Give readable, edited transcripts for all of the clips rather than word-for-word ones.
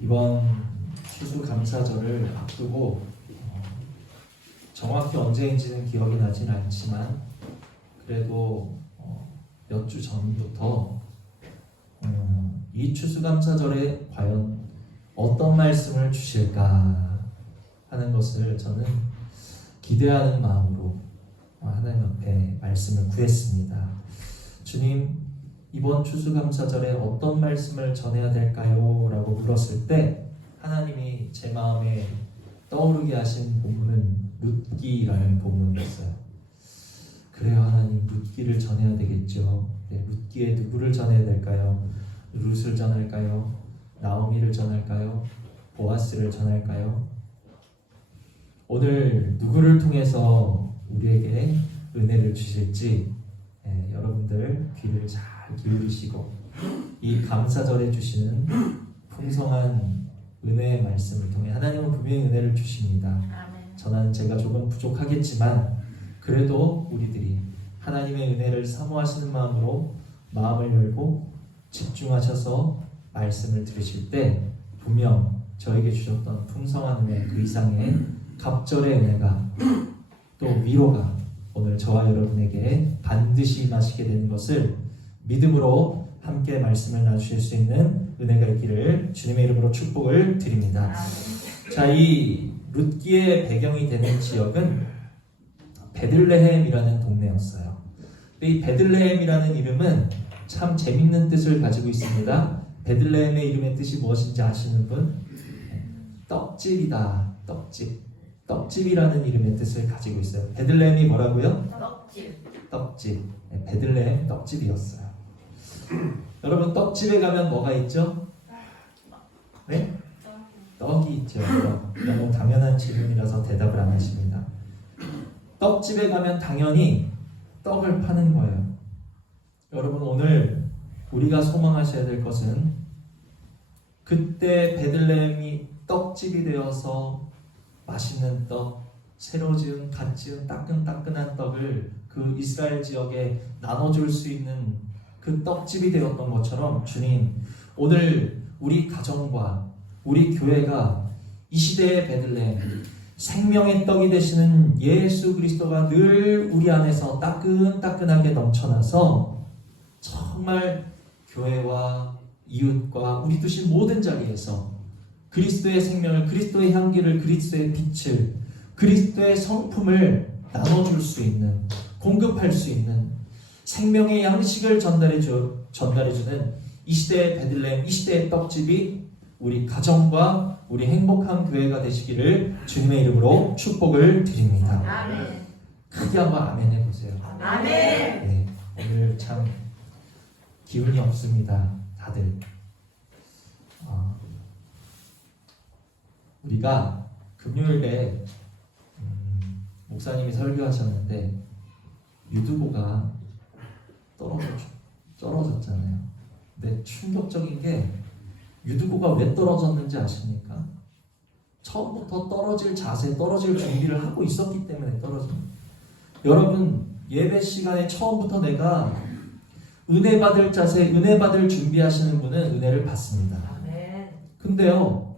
이번 추수감사절을 앞두고 정확히 언제인지는 기억이 나진 않지만 그래도 몇 주 전부터 이 추수감사절에 과연 어떤 말씀을 주실까 하는 것을 저는 기대하는 마음으로 하나님 앞에 말씀을 구했습니다. 주님, 이번 추수감사절에 어떤 말씀을 전해야 될까요? 라고 물었을 때 하나님이 제 마음에 떠오르게 하신 본문은 룻기라는 본문이었어요. 그래요, 하나님, 룻기를 전해야 되겠죠. 네, 룻기에 누구를 전해야 될까요? 룻을 전할까요? 나오미를 전할까요? 보아스를 전할까요? 오늘 누구를 통해서 우리에게 은혜를 주실지 여러분들 귀를 잘 기울이시고 이 감사절에 주시는 풍성한 은혜의 말씀을 통해 하나님은 분명히 은혜를 주십니다. 저는 제가 조금 부족하겠지만 그래도 우리들이 하나님의 은혜를 사모하시는 마음으로 마음을 열고 집중하셔서 말씀을 들으실 때 분명 저에게 주셨던 풍성한 은혜 그 이상의 갑절의 은혜가 또 위로가 오늘 저와 여러분에게 반드시 임하시게 되는 것을 믿음으로 함께 말씀을 나누실 수 있는 은혜가 있기를 주님의 이름으로 축복을 드립니다. 자, 이 룻기의 배경이 되는 지역은 베들레헴이라는 동네였어요. 근데 이 베들레헴이라는 이름은 참 재밌는 뜻을 가지고 있습니다. 베들레헴의 이름의 뜻이 무엇인지 아시는 분? 떡집이다. 떡집. 떡집이라는 이름의 뜻을 가지고 있어요. 베들레헴이 뭐라고요? 떡집. 네, 베들레헴 떡집이었어요. 여러분, 떡집에 가면 뭐가 있죠? 네? 떡이 있죠. 너무 당연한 질문이라서 대답을 안 하십니다. 떡집에 가면 당연히 떡을 파는 거예요. 여러분, 오늘 우리가 소망하셔야 될 것은 그때 베들레헴이 떡집이 되어서 맛있는 떡, 새로 지은, 갓 지은 따끈따끈한 떡을 그 이스라엘 지역에 나눠줄 수 있는 그 떡집이 되었던 것처럼 주님, 오늘 우리 가정과 우리 교회가 이 시대의 베들레헴, 생명의 떡이 되시는 예수 그리스도가 늘 우리 안에서 따끈따끈하게 넘쳐나서 정말 교회와 이웃과 우리 두신 모든 자리에서 그리스도의 생명을, 그리스도의 향기를, 그리스도의 빛을, 그리스도의 성품을 나눠줄 수 있는, 공급할 수 있는 생명의 양식을 전달해주는 이 시대의 베들레헴, 이 시대의 떡집이 우리 가정과 우리 행복한 교회가 되시기를 주님의 이름으로 축복을 드립니다. 아멘. 크게 한번 아멘 해보세요. 아멘. 네, 오늘 참 기운이 없습니다, 다들. 우리가 금요일에 목사님이 설교하셨는데 유두보가 떨어졌잖아요. 근데 충격적인 게 유두보가 왜 떨어졌는지 아십니까? 처음부터 떨어질 자세, 떨어질 준비를 하고 있었기 때문에 떨어집니다. 여러분, 예배 시간에 처음부터 내가 은혜 받을 자세, 은혜 받을 준비하시는 분은 은혜를 받습니다. 근데요,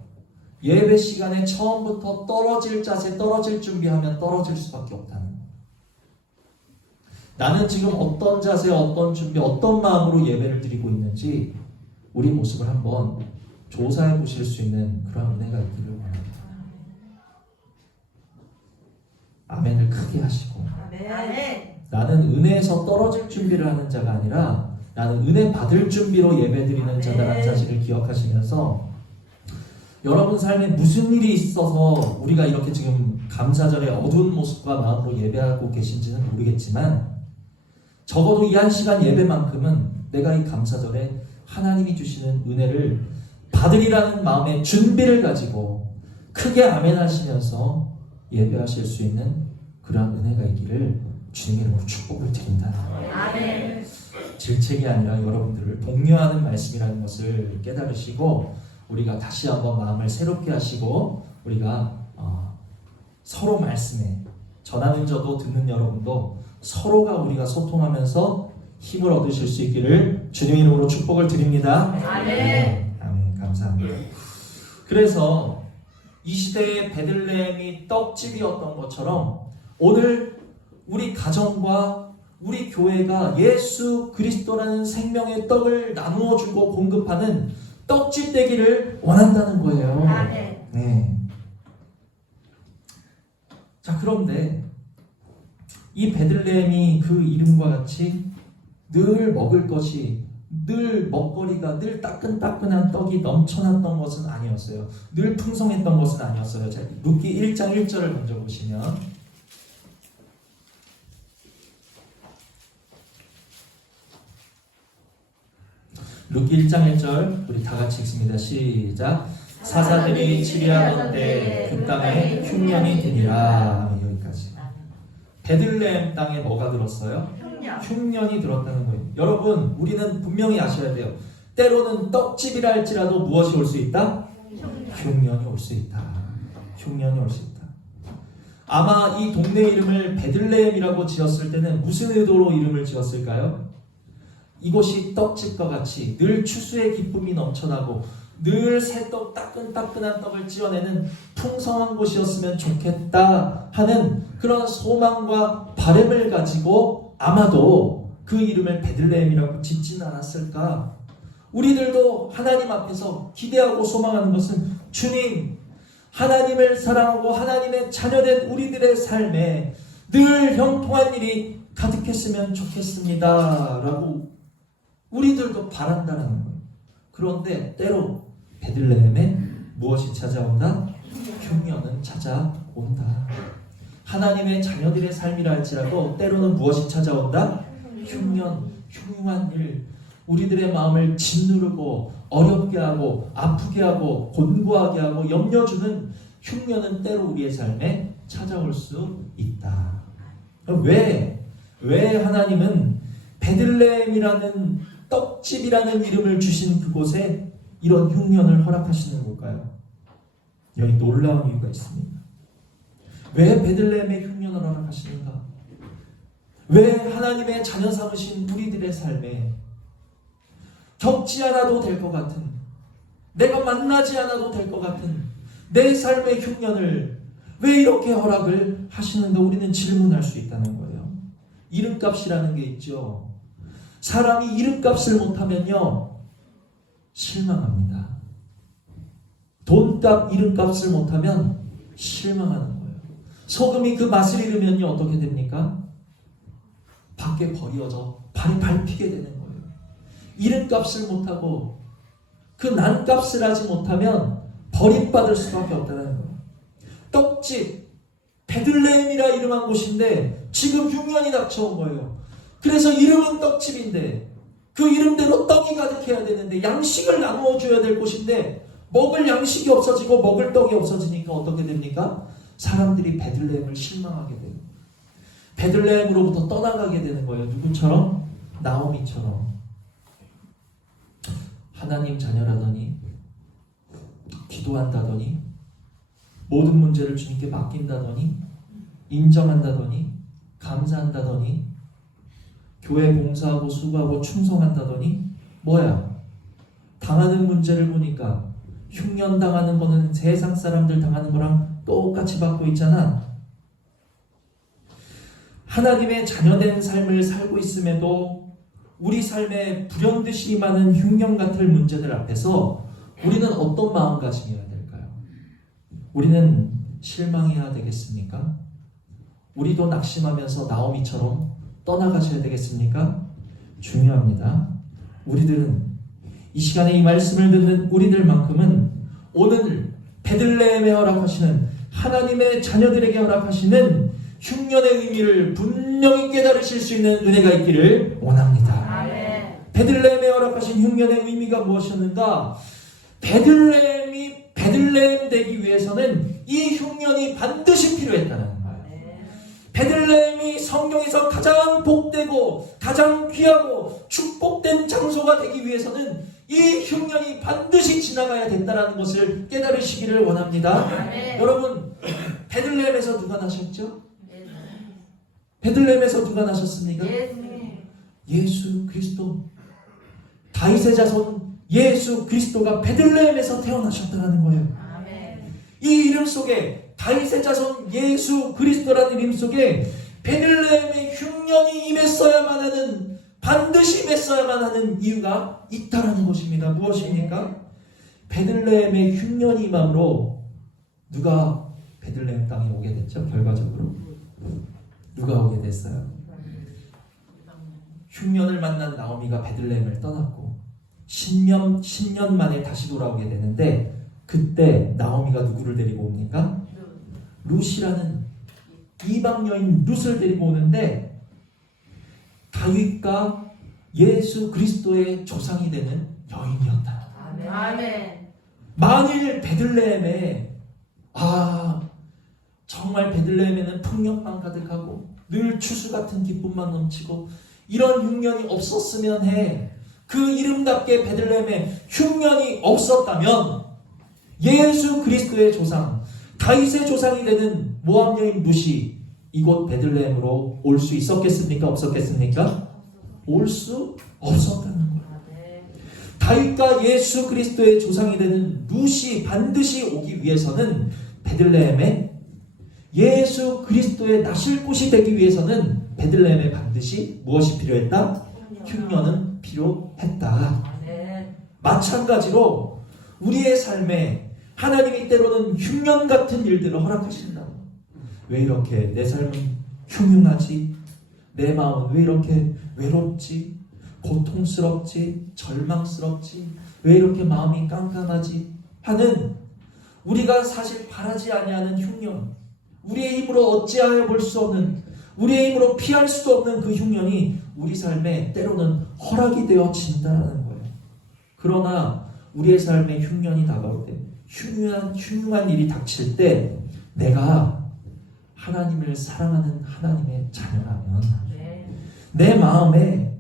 예배 시간에 처음부터 떨어질 자세, 떨어질 준비하면 떨어질 수밖에 없다는 거예요. 나는 지금 어떤 자세, 어떤 준비, 어떤 마음으로 예배를 드리고 있는지 우리 모습을 한번 조사해 보실 수 있는 그런 은혜가 있기를 원합니다. 아멘을 크게 하시고. 아멘. 나는 은혜에서 떨어질 준비를 하는 자가 아니라 나는 은혜 받을 준비로 예배 드리는 자다라는 사실을 기억하시면서 여러분 삶에 무슨 일이 있어서 우리가 이렇게 지금 감사절에 어두운 모습과 마음으로 예배하고 계신지는 모르겠지만 적어도 이 한 시간 예배만큼은 내가 이 감사절에 하나님이 주시는 은혜를 받으리라는 마음의 준비를 가지고 크게 아멘 하시면서 예배하실 수 있는 그러한 은혜가 있기를 주님의 이름으로 축복을 드립니다. 아멘. 질책이 아니라 여러분들을 독려하는 말씀이라는 것을 깨달으시고 우리가 다시 한번 마음을 새롭게 하시고 우리가 서로 말씀에 전하는 저도 듣는 여러분도 서로가 우리가 소통하면서 힘을 얻으실 수 있기를 주님의 이름으로 축복을 드립니다. 아멘. 아멘. 감사합니다. 그래서 이 시대의 베들레헴이 떡집이었던 것처럼 오늘 우리 가정과 우리 교회가 예수 그리스도라는 생명의 떡을 나누어 주고 공급하는 떡집 되기를 원한다는 거예요. 아멘. 네. 자, 그런데 이 베들레헴이 그 이름과 같이 늘 먹을 것이, 늘 먹거리가 늘 따끈따끈한 떡이 넘쳐났던 것은 아니었어요. 늘 풍성했던 것은 아니었어요. 자, 룻기 1장 1절을 먼저 보시면 룻기 1장 1절 우리 다 같이 읽습니다. 시작. 사사들이 치리하던데 그 땅에 흉년이 드니라. 여기까지. 베들레헴 땅에 뭐가 들었어요? 흉년이 들었다는 거예요. 여러분, 우리는 분명히 아셔야 돼요. 때로는 떡집이라 할지라도 무엇이 올 수 있다? 흉년이 올 수 있다. 흉년이 올 수 있다. 아마 이 동네 이름을 베들레헴이라고 지었을 때는 무슨 의도로 이름을 지었을까요? 이곳이 떡집과 같이 늘 추수의 기쁨이 넘쳐나고 늘 새떡 따끈따끈한 떡을 찌어내는 풍성한 곳이었으면 좋겠다 하는 그런 소망과 바람을 가지고 아마도 그 이름을 베들레헴이라고 짓지는 않았을까. 우리들도 하나님 앞에서 기대하고 소망하는 것은 주님, 하나님을 사랑하고 하나님의 자녀된 우리들의 삶에 늘 형통한 일이 가득했으면 좋겠습니다 라고 우리들도 바란다는 거예요. 그런데 때로 베들레헴에 무엇이 찾아온다? 흉년은 찾아온다. 하나님의 자녀들의 삶이라 할지라도 때로는 무엇이 찾아온다? 흉년, 흉흉한 일, 우리들의 마음을 짓누르고 어렵게 하고 아프게 하고 곤고하게 하고 염려주는 흉년은 때로 우리의 삶에 찾아올 수 있다. 왜 하나님은 베들레헴이라는 떡집이라는 이름을 주신 그곳에 이런 흉년을 허락하시는 걸까요? 여기 놀라운 이유가 있습니다. 왜 베들레헴의 흉년을 허락하시는가? 왜 하나님의 자녀 삼으신 우리들의 삶에 겪지 않아도 될 것 같은, 내가 만나지 않아도 될 것 같은 내 삶의 흉년을 왜 이렇게 허락을 하시는가 우리는 질문할 수 있다는 거예요. 이름값이라는 게 있죠. 사람이 이름값을 못하면요 실망합니다. 돈값, 이름값을 못하면 실망하는 거예요. 소금이 그 맛을 잃으면요 어떻게 됩니까? 밖에 버려져 발이 밟히게 되는 거예요. 이름값을 못하고 그 난값을 하지 못하면 버림받을 수밖에 없다는 거예요. 떡집, 베들레헴이라 이름한 곳인데 지금 흉년이 닥쳐온 거예요. 그래서 이름은 떡집인데 그 이름대로 떡이 가득해야 되는데 양식을 나누어 줘야 될 곳인데 먹을 양식이 없어지고 먹을 떡이 없어지니까 어떻게 됩니까? 사람들이 베들레헴을 실망하게 돼요. 베들레헴으로부터 떠나가게 되는 거예요. 누구처럼? 나오미처럼. 하나님 자녀라더니 기도한다더니 모든 문제를 주님께 맡긴다더니 인정한다더니 감사한다더니 교회 봉사하고 수고하고 충성한다더니 뭐야? 당하는 문제를 보니까 흉년 당하는 거는 세상 사람들 당하는 거랑 똑같이 받고 있잖아. 하나님의 자녀된 삶을 살고 있음에도 우리 삶에 불현듯이 많은 흉년 같은 문제들 앞에서 우리는 어떤 마음가짐이어야 될까요? 우리는 실망해야 되겠습니까? 우리도 낙심하면서 나오미처럼 떠나가셔야 되겠습니까? 중요합니다. 우리들은 이 시간에 이 말씀을 듣는 우리들만큼은 오늘 베들레헴에 허락하시는 하나님의 자녀들에게 허락하시는 흉년의 의미를 분명히 깨달으실 수 있는 은혜가 있기를 원합니다. 베들레헴에 허락하신 흉년의 의미가 무엇이었는가? 베들레헴이 베들레헴 되기 위해서는 이 흉년이 반드시 필요했다는 거예요. 베들레헴이 성경에서 가장 복되고 가장 귀하고 축복된 장소가 되기 위해서는 이 흉년이 반드시 지나가야 된다는 것을 깨달으시기를 원합니다. 여러분, 베들레헴에서 누가 나셨죠? 베들레헴에서 누가 나셨습니까? 예수 그리스도. 다윗의 자손 예수 그리스도가 베들레헴에서 태어나셨다는 거예요. 이 이름 속에 다윗의 자손 예수 그리스도라는 이름 속에 베들레헴의 흉년이 임했어야만 하는, 반드시 임했어야만 하는 이유가 있다라는 것입니다. 무엇입니까? 베들레헴의 흉년이 임함으로 누가 베들레헴 땅에 오게 됐죠? 결과적으로 누가 오게 됐어요? 흉년을 만난 나오미가 베들레헴을 떠났고 10년 만에 다시 돌아오게 되는데, 그때 나오미가 누구를 데리고 옵니까? 룻이라는 이방 여인 룻을 데리고 오는데, 다윗과 예수 그리스도의 조상이 되는 여인이었다. 아멘. 만일 베들레헴에 정말 베들레헴에는 풍년만 가득하고 늘 추수 같은 기쁨만 넘치고 이런 흉년이 없었으면 해. 그 이름답게 베들레헴에 흉년이 없었다면 예수 그리스도의 조상, 다윗의 조상이 되는 모압 여인 룻이 이곳 베들레헴으로 올 수 있었겠습니까? 없었겠습니까? 올 수 없었다는 거예요. 다윗과 예수 그리스도의 조상이 되는 룻이 반드시 오기 위해서는 베들레헴에 예수 그리스도의 나실 곳이 되기 위해서는 베들레헴에 반드시 무엇이 필요했다? 흉년은 필요했다. 마찬가지로 우리의 삶에 하나님이 때로는 흉년 같은 일들을 허락하신다. 왜 이렇게 내 삶은 흉흉하지? 내 마음은 왜 이렇게 외롭지? 고통스럽지? 절망스럽지? 왜 이렇게 마음이 깜깜하지? 하는, 우리가 사실 바라지 아니하는 흉년, 우리의 힘으로 어찌하여 볼 수 없는, 우리의 힘으로 피할 수도 없는 그 흉년이 우리 삶에 때로는 허락이 되어진다는 거예요. 그러나 우리의 삶에 흉년이 다가올 때, 흉흉한 일이 닥칠 때, 내가 하나님을 사랑하는 하나님의 자녀라면 내 마음에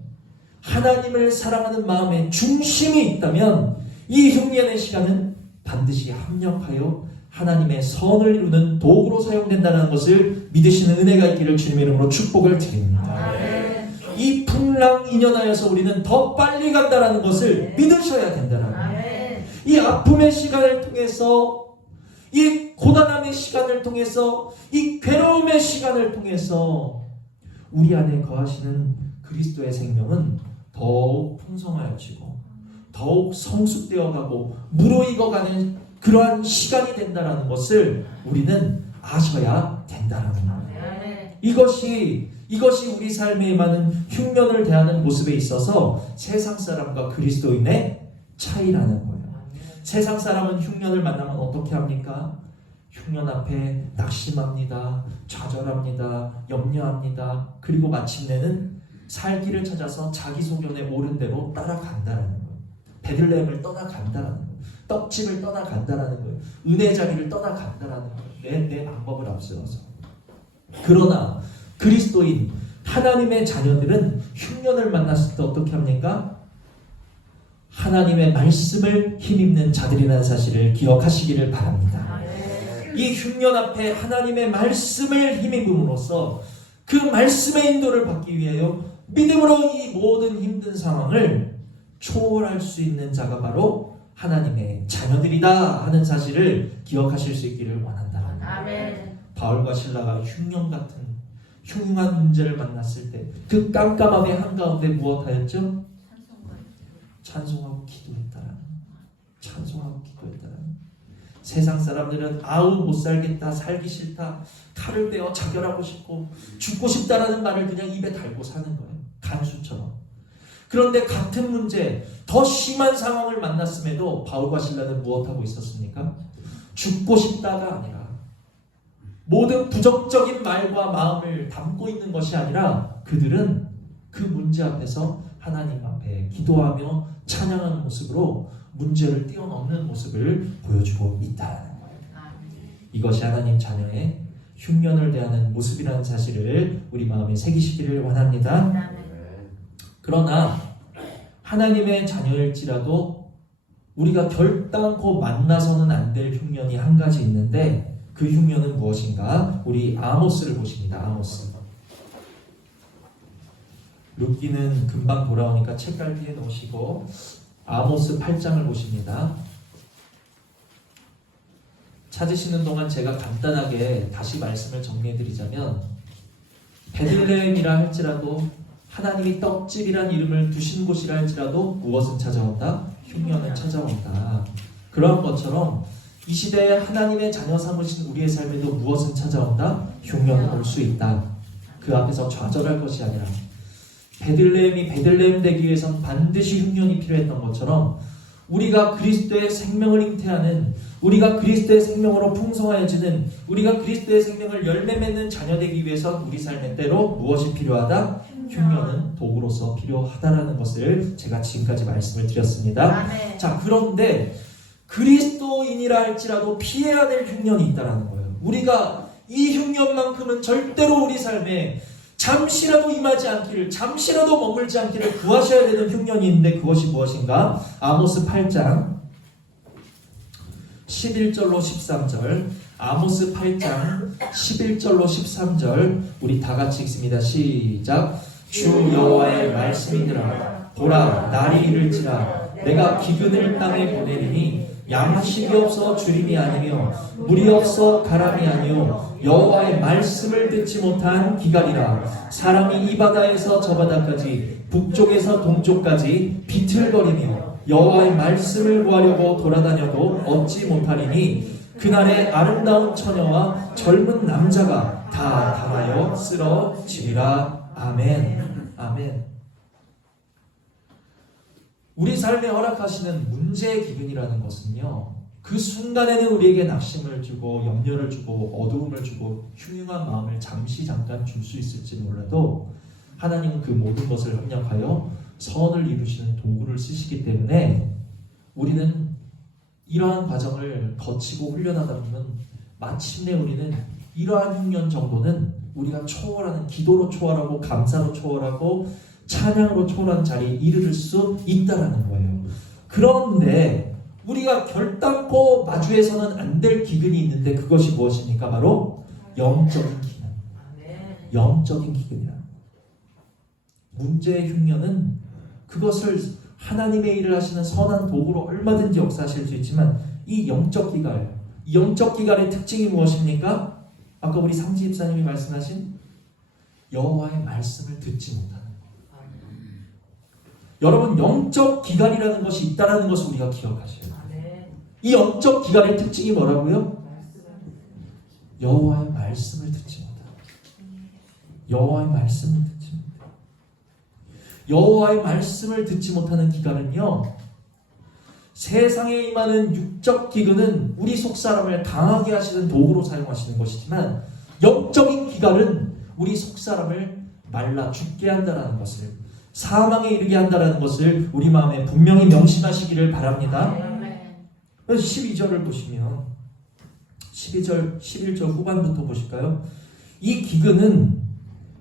하나님을 사랑하는 마음의 중심이 있다면 이 흉년의 시간은 반드시 합력하여 하나님의 선을 이루는 도구로 사용된다는 것을 믿으시는 은혜가 있기를 주님의 이름으로 축복을 드립니다. 이 풍랑 인연하여서 우리는 더 빨리 간다는 것을 믿으셔야 된다는 거예요. 이 아픔의 시간을 통해서, 이 고단함의 시간을 통해서, 이 괴로움의 시간을 통해서 우리 안에 거하시는 그리스도의 생명은 더욱 풍성하여지고 더욱 성숙되어가고 무르익어가는 그러한 시간이 된다는 것을 우리는 아셔야 된다는 거예요. 이것이 우리 삶에 임하는 흉년을 대하는 모습에 있어서 세상 사람과 그리스도인의 차이라는 거예요. 세상 사람은 흉년을 만나면 어떻게 합니까? 흉년 앞에 낙심합니다. 좌절합니다. 염려합니다. 그리고 마침내는 살 길을 찾아서 자기 소견에 옳은 대로 따라간다는 거예요. 베들레헴을 떠나간다는 거예요. 떡집을 떠나간다는 거예요. 은혜 자리를 떠나간다는 거예요. 내 방법을 앞세워서. 그러나 그리스도인 하나님의 자녀들은 흉년을 만났을 때 어떻게 합니까? 하나님의 말씀을 힘입는 자들이라는 사실을 기억하시기를 바랍니다. 이 흉년 앞에 하나님의 말씀을 힘입음으로써 그 말씀의 인도를 받기 위하여 믿음으로 이 모든 힘든 상황을 초월할 수 있는 자가 바로 하나님의 자녀들이다 하는 사실을 기억하실 수 있기를 원한다. 아멘. 바울과 신라가 흉년 같은 흉흉한 문제를 만났을 때 그 깜깜함의 한가운데 무엇하였죠? 찬송하고 기도했다라는, 찬송하고 기도했다라는. 세상 사람들은 아우 못 살겠다, 살기 싫다, 칼을 빼어 자결하고 싶고 죽고 싶다라는 말을 그냥 입에 달고 사는 거예요. 간수처럼. 그런데 같은 문제, 더 심한 상황을 만났음에도 바울과 신라는 무엇하고 있었습니까? 죽고 싶다가 아니라, 모든 부정적인 말과 마음을 담고 있는 것이 아니라 그들은 그 문제 앞에서 하나님 앞에 기도하며 찬양하는 모습으로 문제를 뛰어넘는 모습을 보여주고 있다는 거예요. 이것이 하나님 자녀의 흉년을 대하는 모습이라는 사실을 우리 마음에 새기시기를 원합니다. 그러나 하나님의 자녀일지라도 우리가 결단코 만나서는 안 될 흉년이 한 가지 있는데, 그 흉년은 무엇인가? 우리 아모스를 보십니다. 아모스. 룻기는 금방 돌아오니까 책갈피에 놓으시고 아모스 8장을 보십니다. 찾으시는 동안 제가 간단하게 다시 말씀을 정리해드리자면 베들레헴이라 할지라도 하나님이 떡집이란 이름을 두신 곳이라 할지라도 무엇은 찾아온다? 흉년은 찾아온다. 그런 것처럼 이 시대에 하나님의 자녀 삼으신 우리의 삶에도 무엇은 찾아온다? 흉년은 올 수 있다. 그 앞에서 좌절할 것이 아니라 베들레헴이 베들레헴 되기 위해선 반드시 흉년이 필요했던 것처럼 우리가 그리스도의 생명을 잉태하는, 우리가 그리스도의 생명으로 풍성하여지는, 우리가 그리스도의 생명을 열매 맺는 자녀 되기 위해선 우리 삶의 때로 무엇이 필요하다? 흉년은 도구로서 필요하다라는 것을 제가 지금까지 말씀을 드렸습니다. 아멘. 자, 그런데 그리스도인이라 할지라도 피해야 될 흉년이 있다라는 거예요. 우리가 이 흉년만큼은 절대로 우리 삶에 잠시라도 임하지 않기를, 잠시라도 머물지 않기를 구하셔야 되는 흉년이 있는데 그것이 무엇인가? 아모스 8장 11절로 13절, 아모스 8장 11절로 13절 우리 다 같이 읽습니다. 시작. 주 여호와의 말씀이니라. 보라, 날이 이를지라 내가 기근을 땅에 보내리니 양식이 없어 주림이 아니며 물이 없어 가람이 아니요 여호와의 말씀을 듣지 못한 기갈이라. 사람이 이 바다에서 저 바다까지 북쪽에서 동쪽까지 비틀거리며 여호와의 말씀을 구하려고 돌아다녀도 얻지 못하리니 그날에 아름다운 처녀와 젊은 남자가 다 당하여 쓰러지리라. 아멘. 아멘. 우리 삶에 허락하시는 문제의 기근이라는 것은요, 그 순간에는 우리에게 낙심을 주고 염려를 주고 어두움을 주고 흉흉한 마음을 잠깐 줄 수 있을지 몰라도 하나님은 그 모든 것을 협력하여 선을 이루시는 도구를 쓰시기 때문에 우리는 이러한 과정을 거치고 훈련하다 보면 마침내 우리는 이러한 흉년 정도는 우리가 초월하는, 기도로 초월하고 감사로 초월하고 찬양으로 초월한 자리에 이르를 수 있다라는 거예요. 그런데 우리가 결단코 마주해서는 안 될 기근이 있는데 그것이 무엇입니까? 바로 영적인 기근. 영적인 기근이라. 문제의 흉년은 그것을 하나님의 일을 하시는 선한 도구로 얼마든지 역사하실 수 있지만 이 영적 기갈, 이 영적 기갈의 특징이 무엇입니까? 아까 우리 상지 집사님이 말씀하신 여호와의 말씀을 듣지 못하는 것. 여러분, 영적 기갈이라는 것이 있다는 것을 우리가 기억하셔야 돼요. 이 영적 기갈의 특징이 뭐라고요? 여호와의 말씀을 듣지 못하는 것. 여호와의 말씀을 듣지 못하는 것. 여호와의 말씀을 듣지 못하는 기갈은요, 세상에 임하는 육적 기근은 우리 속사람을 강하게 하시는 도구로 사용하시는 것이지만 영적인 기갈은 우리 속사람을 말라 죽게 한다는 것을, 사망에 이르게 한다는 것을 우리 마음에 분명히 명심하시기를 바랍니다. 그래서 12절을 보시면 12절, 11절 후반부터 보실까요? 이 기근은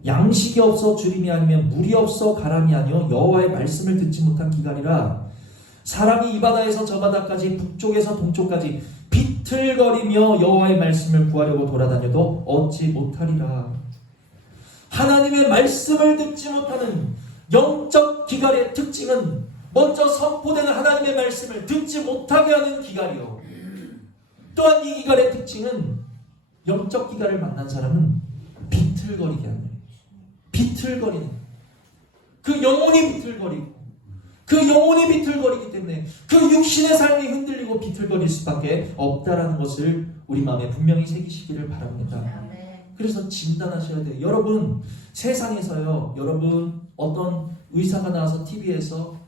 양식이 없어 주림이 아니면 물이 없어 가람이 아니요 여호와의 말씀을 듣지 못한 기갈이라. 사람이 이 바다에서 저 바다까지 북쪽에서 동쪽까지 비틀거리며 여호와의 말씀을 구하려고 돌아다녀도 얻지 못하리라. 하나님의 말씀을 듣지 못하는 영적 기갈의 특징은 먼저 선포되는 하나님의 말씀을 듣지 못하게 하는 기갈이요, 또한 이 기갈의 특징은 영적 기갈을 만난 사람은 비틀거리게 하는, 비틀거리는, 그 영혼이 비틀거리고 그 영혼이 비틀거리기 때문에 그 육신의 삶이 흔들리고 비틀거릴 수밖에 없다라는 것을 우리 마음에 분명히 새기시기를 바랍니다. 그래서 진단하셔야 돼요. 여러분, 세상에서요, 여러분 어떤 의사가 나와서 TV에서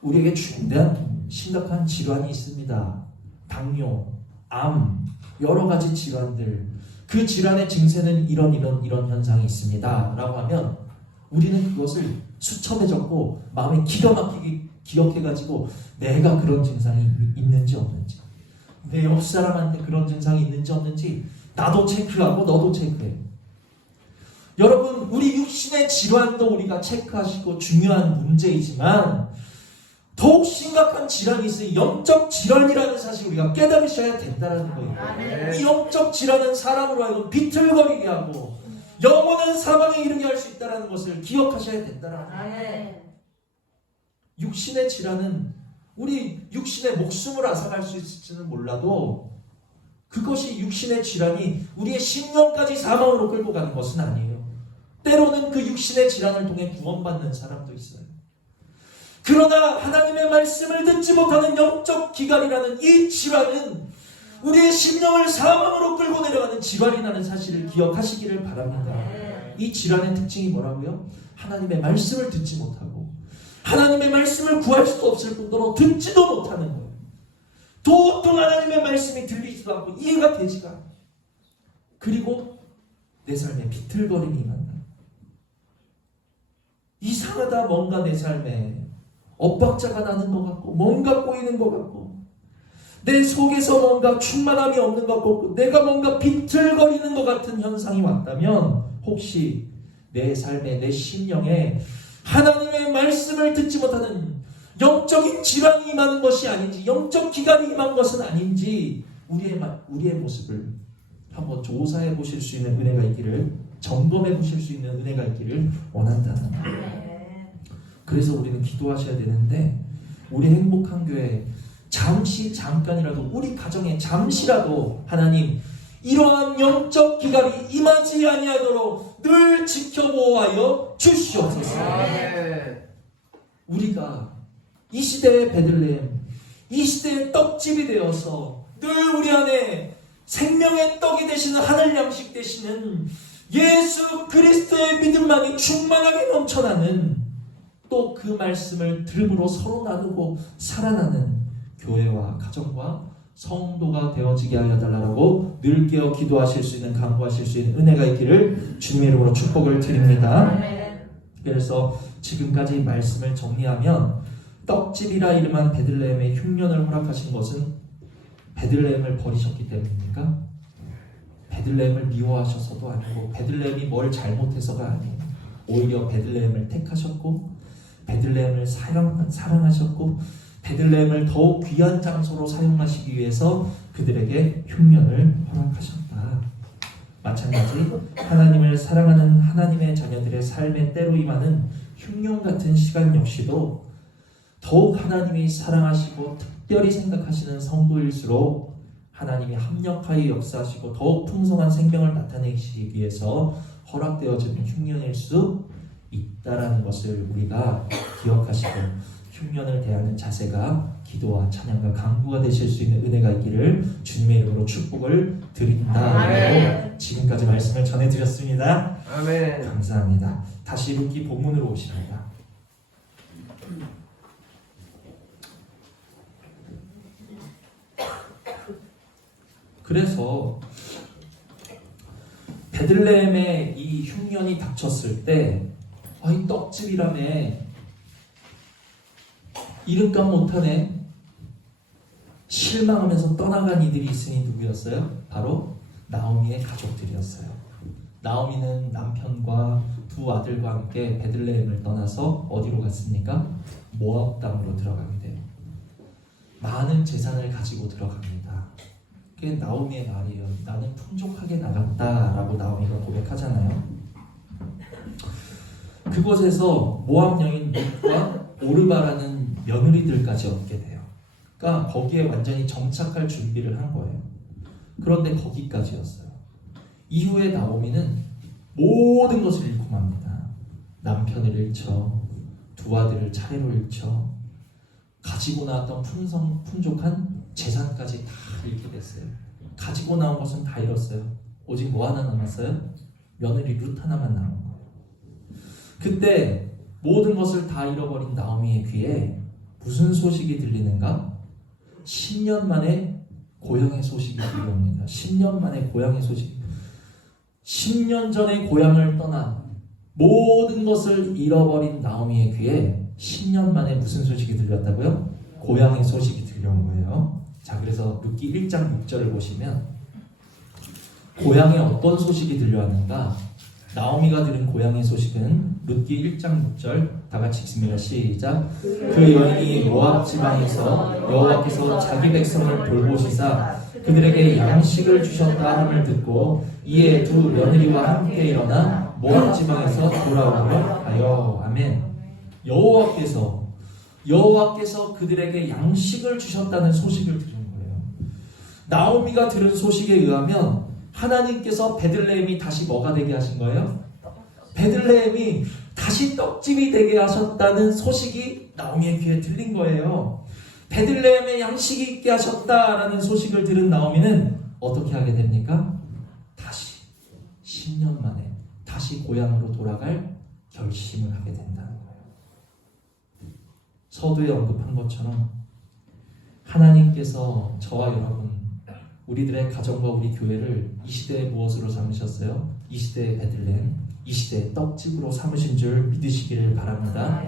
우리에게 중대한 심각한 질환이 있습니다. 당뇨, 암, 여러 가지 질환들, 그 질환의 증세는 이런 현상이 있습니다 라고 하면 우리는 그것을 수첩에 적고 마음에 기가 막히게 기억해가지고 내가 그런 증상이 있는지 없는지, 내 옆 사람한테 그런 증상이 있는지 없는지 나도 체크하고 너도 체크해. 여러분, 우리 육신의 질환도 우리가 체크하시고 중요한 문제이지만 더욱 심각한 질환이 있으니 영적 질환이라는 사실을 우리가 깨달으셔야 된다는 거예요. 이 영적 질환은 사람으로 하여금 비틀거리게 하고 영혼은 사망에 이르게 할 수 있다는 것을 기억하셔야 된다는 거예요. 육신의 질환은 우리 육신의 목숨을 앗아갈 수 있을지는 몰라도 그것이 육신의 질환이 우리의 심령까지 사망으로 끌고 가는 것은 아니에요. 때로는 그 육신의 질환을 통해 구원받는 사람도 있어요. 그러나 하나님의 말씀을 듣지 못하는 영적 기갈이라는 이 질환은 우리의 심령을 사망으로 끌고 내려가는 질환이라는 사실을 기억하시기를 바랍니다. 이 질환의 특징이 뭐라고요? 하나님의 말씀을 듣지 못하고 하나님의 말씀을 구할 수도 없을 뿐더러 듣지도 못하는 거예요. 도통 하나님의 말씀이 들리지도 않고 이해가 되지가 않아요. 그리고 내 삶에 비틀거림이 만나요. 이상하다, 뭔가 내 삶에 엇박자가 나는 것 같고 뭔가 꼬이는 것 같고 내 속에서 뭔가 충만함이 없는 것 같고 내가 뭔가 비틀거리는 것 같은 현상이 왔다면 혹시 내 삶에 내 심령에 하나님의 말씀을 듣지 못하는 영적인 질환이 임하는 것이 아닌지 영적 기간이 임한 것은 아닌지 우리의 모습을 한번 조사해 보실 수 있는 은혜가 있기를 점검해 보실 수 있는 은혜가 있기를 원한다는 거예요. 그래서 우리는 기도하셔야 되는데 우리 행복한 교회 잠깐이라도 우리 가정에 잠시라도 하나님 이러한 영적 기갈이 임하지 아니하도록 늘 지켜보아여 주시옵소서. 우리가 이 시대의 베들레헴, 이 시대의 떡집이 되어서 늘 우리 안에 생명의 떡이 되시는 하늘 양식 되시는 예수 그리스도의 믿음만이 충만하게 넘쳐나는 또 그 말씀을 들음으로 서로 나누고 살아나는 교회와 가정과 성도가 되어지게 하여 달라고 늘 깨어 기도하실 수 있는 간구하실 수 있는 은혜가 있기를 주님의 이름으로 축복을 드립니다. 그래서 지금까지 말씀을 정리하면 떡집이라 이름한 베들레헴의 흉년을 허락하신 것은 베들레헴을 버리셨기 때문입니까? 베들레헴을 미워하셔서도 아니고 베들레헴이 뭘 잘못해서가 아니에요. 오히려 베들레헴을 택하셨고 베들레헴을 사랑하셨고 베들레헴을 더욱 귀한 장소로 사용하시기 위해서 그들에게 흉년을 허락하셨다. 마찬가지 하나님을 사랑하는 하나님의 자녀들의 삶의 때로 임하는 흉년 같은 시간 역시도 더욱 하나님이 사랑하시고 특별히 생각하시는 성도일수록 하나님이 합력하여 역사하시고 더욱 풍성한 생명을 나타내시기 위해서 허락되어지는 흉년일 수 있다라는 것을 우리가 기억하시고 흉년을 대하는 자세가 기도와 찬양과 간구가 되실 수 있는 은혜가 있기를 주님의 이름으로 축복을 드린다. 지금까지 말씀을 전해드렸습니다. 아멘. 감사합니다. 다시 루키 본문으로 오십니다. 그래서 베들레헴에 이 흉년이 닥쳤을 때 이 떡집이라며 이름값 못하네 실망하면서 떠나간 이들이 있으니 누구였어요? 바로 나오미의 가족들이었어요. 나오미는 남편과 두 아들과 함께 베들레헴을 떠나서 어디로 갔습니까? 모압 땅으로 들어가게 돼요. 많은 재산을 가지고 들어갑니다. 그게 나오미의 말이에요. 나는 풍족하게 나갔다라고 나오미가 고백하잖아요. 그곳에서 모압 여인 룻과 오르바라는 며느리들까지 얻게 돼요. 그러니까 거기에 완전히 정착할 준비를 한 거예요. 그런데 거기까지였어요. 이후에 나오미는 모든 것을 잃고 맙니다. 남편을 잃죠. 두 아들을 차례로 잃죠. 가지고 나왔던 풍족한 재산까지 다 잃게 됐어요. 가지고 나온 것은 다 잃었어요. 오직 뭐 하나 남았어요? 며느리 룻 하나만 남은 거예요. 그때 모든 것을 다 잃어버린 나오미의 귀에 무슨 소식이 들리는가? 10년 만에 고향의 소식이 들려옵니다. 10년 만에 고향의 소식. 10년 전에 고향을 떠난 모든 것을 잃어버린 나오미의 귀에 10년 만에 무슨 소식이 들렸다고요? 고향의 소식이 들려온 거예요. 자, 그래서 룻기 1장 6절을 보시면 고향에 어떤 소식이 들려왔는가? 나오미가 들은 고향의 소식은 룻기 1장 6절 다 같이 읽습니다. 시작. 그 여인이 모압 지방에서 여호와께서 자기 백성을 돌보시사 그들에게 양식을 주셨다 함을 듣고 이에 두 며느리와 함께 일어나 모압 지방에서 돌아오려 하여. 아멘. 여호와께서 그들에게 양식을 주셨다는 소식을 들은 거예요. 나오미가 들은 소식에 의하면 하나님께서 베들레헴이 다시 뭐가 되게 하신 거예요? 베들레헴이 다시 떡집이 되게 하셨다는 소식이 나오미의 귀에 들린 거예요. 베들레헴에 양식이 있게 하셨다라는 소식을 들은 나오미는 어떻게 하게 됩니까? 다시 10년 만에 다시 고향으로 돌아갈 결심을 하게 된다는 거예요. 서두에 언급한 것처럼 하나님께서 저와 여러분, 우리들의 가정과 우리 교회를 이 시대에 무엇으로 삼으셨어요? 이 시대의 베들레헴, 이 시대의 떡집으로 삼으신 줄 믿으시기를 바랍니다.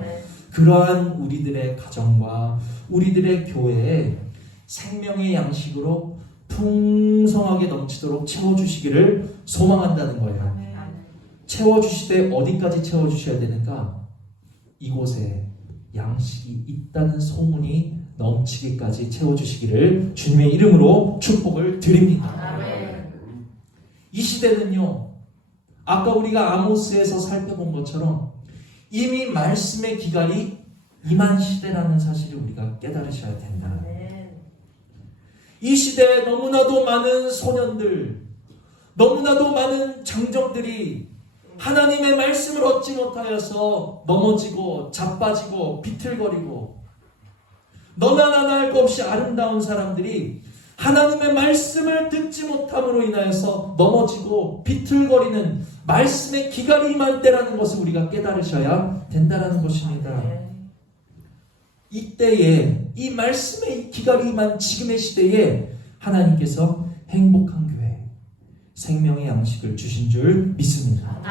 그러한 우리들의 가정과 우리들의 교회에 생명의 양식으로 풍성하게 넘치도록 채워주시기를 소망한다는 거예요. 채워주시되 어디까지 채워주셔야 되는가? 이곳에 양식이 있다는 소문이 넘치기까지 채워주시기를 주님의 이름으로 축복을 드립니다. 이 시대는요, 아까 우리가 아모스에서 살펴본 것처럼 이미 말씀의 기갈이 임한 시대라는 사실을 우리가 깨달으셔야 된다. 이 시대에 너무나도 많은 소년들, 너무나도 많은 장정들이 하나님의 말씀을 얻지 못하여서 넘어지고 자빠지고 비틀거리고, 너나 나나 할 것 없이 아름다운 사람들이 하나님의 말씀을 듣지 못함으로 인하여서 넘어지고 비틀거리는 말씀의 기갈이 임할 때라는 것을 우리가 깨달으셔야 된다는 것입니다. 이때에 이 말씀의 기갈이 임한 지금의 시대에 하나님께서 행복한 교회, 생명의 양식을 주신 줄 믿습니다.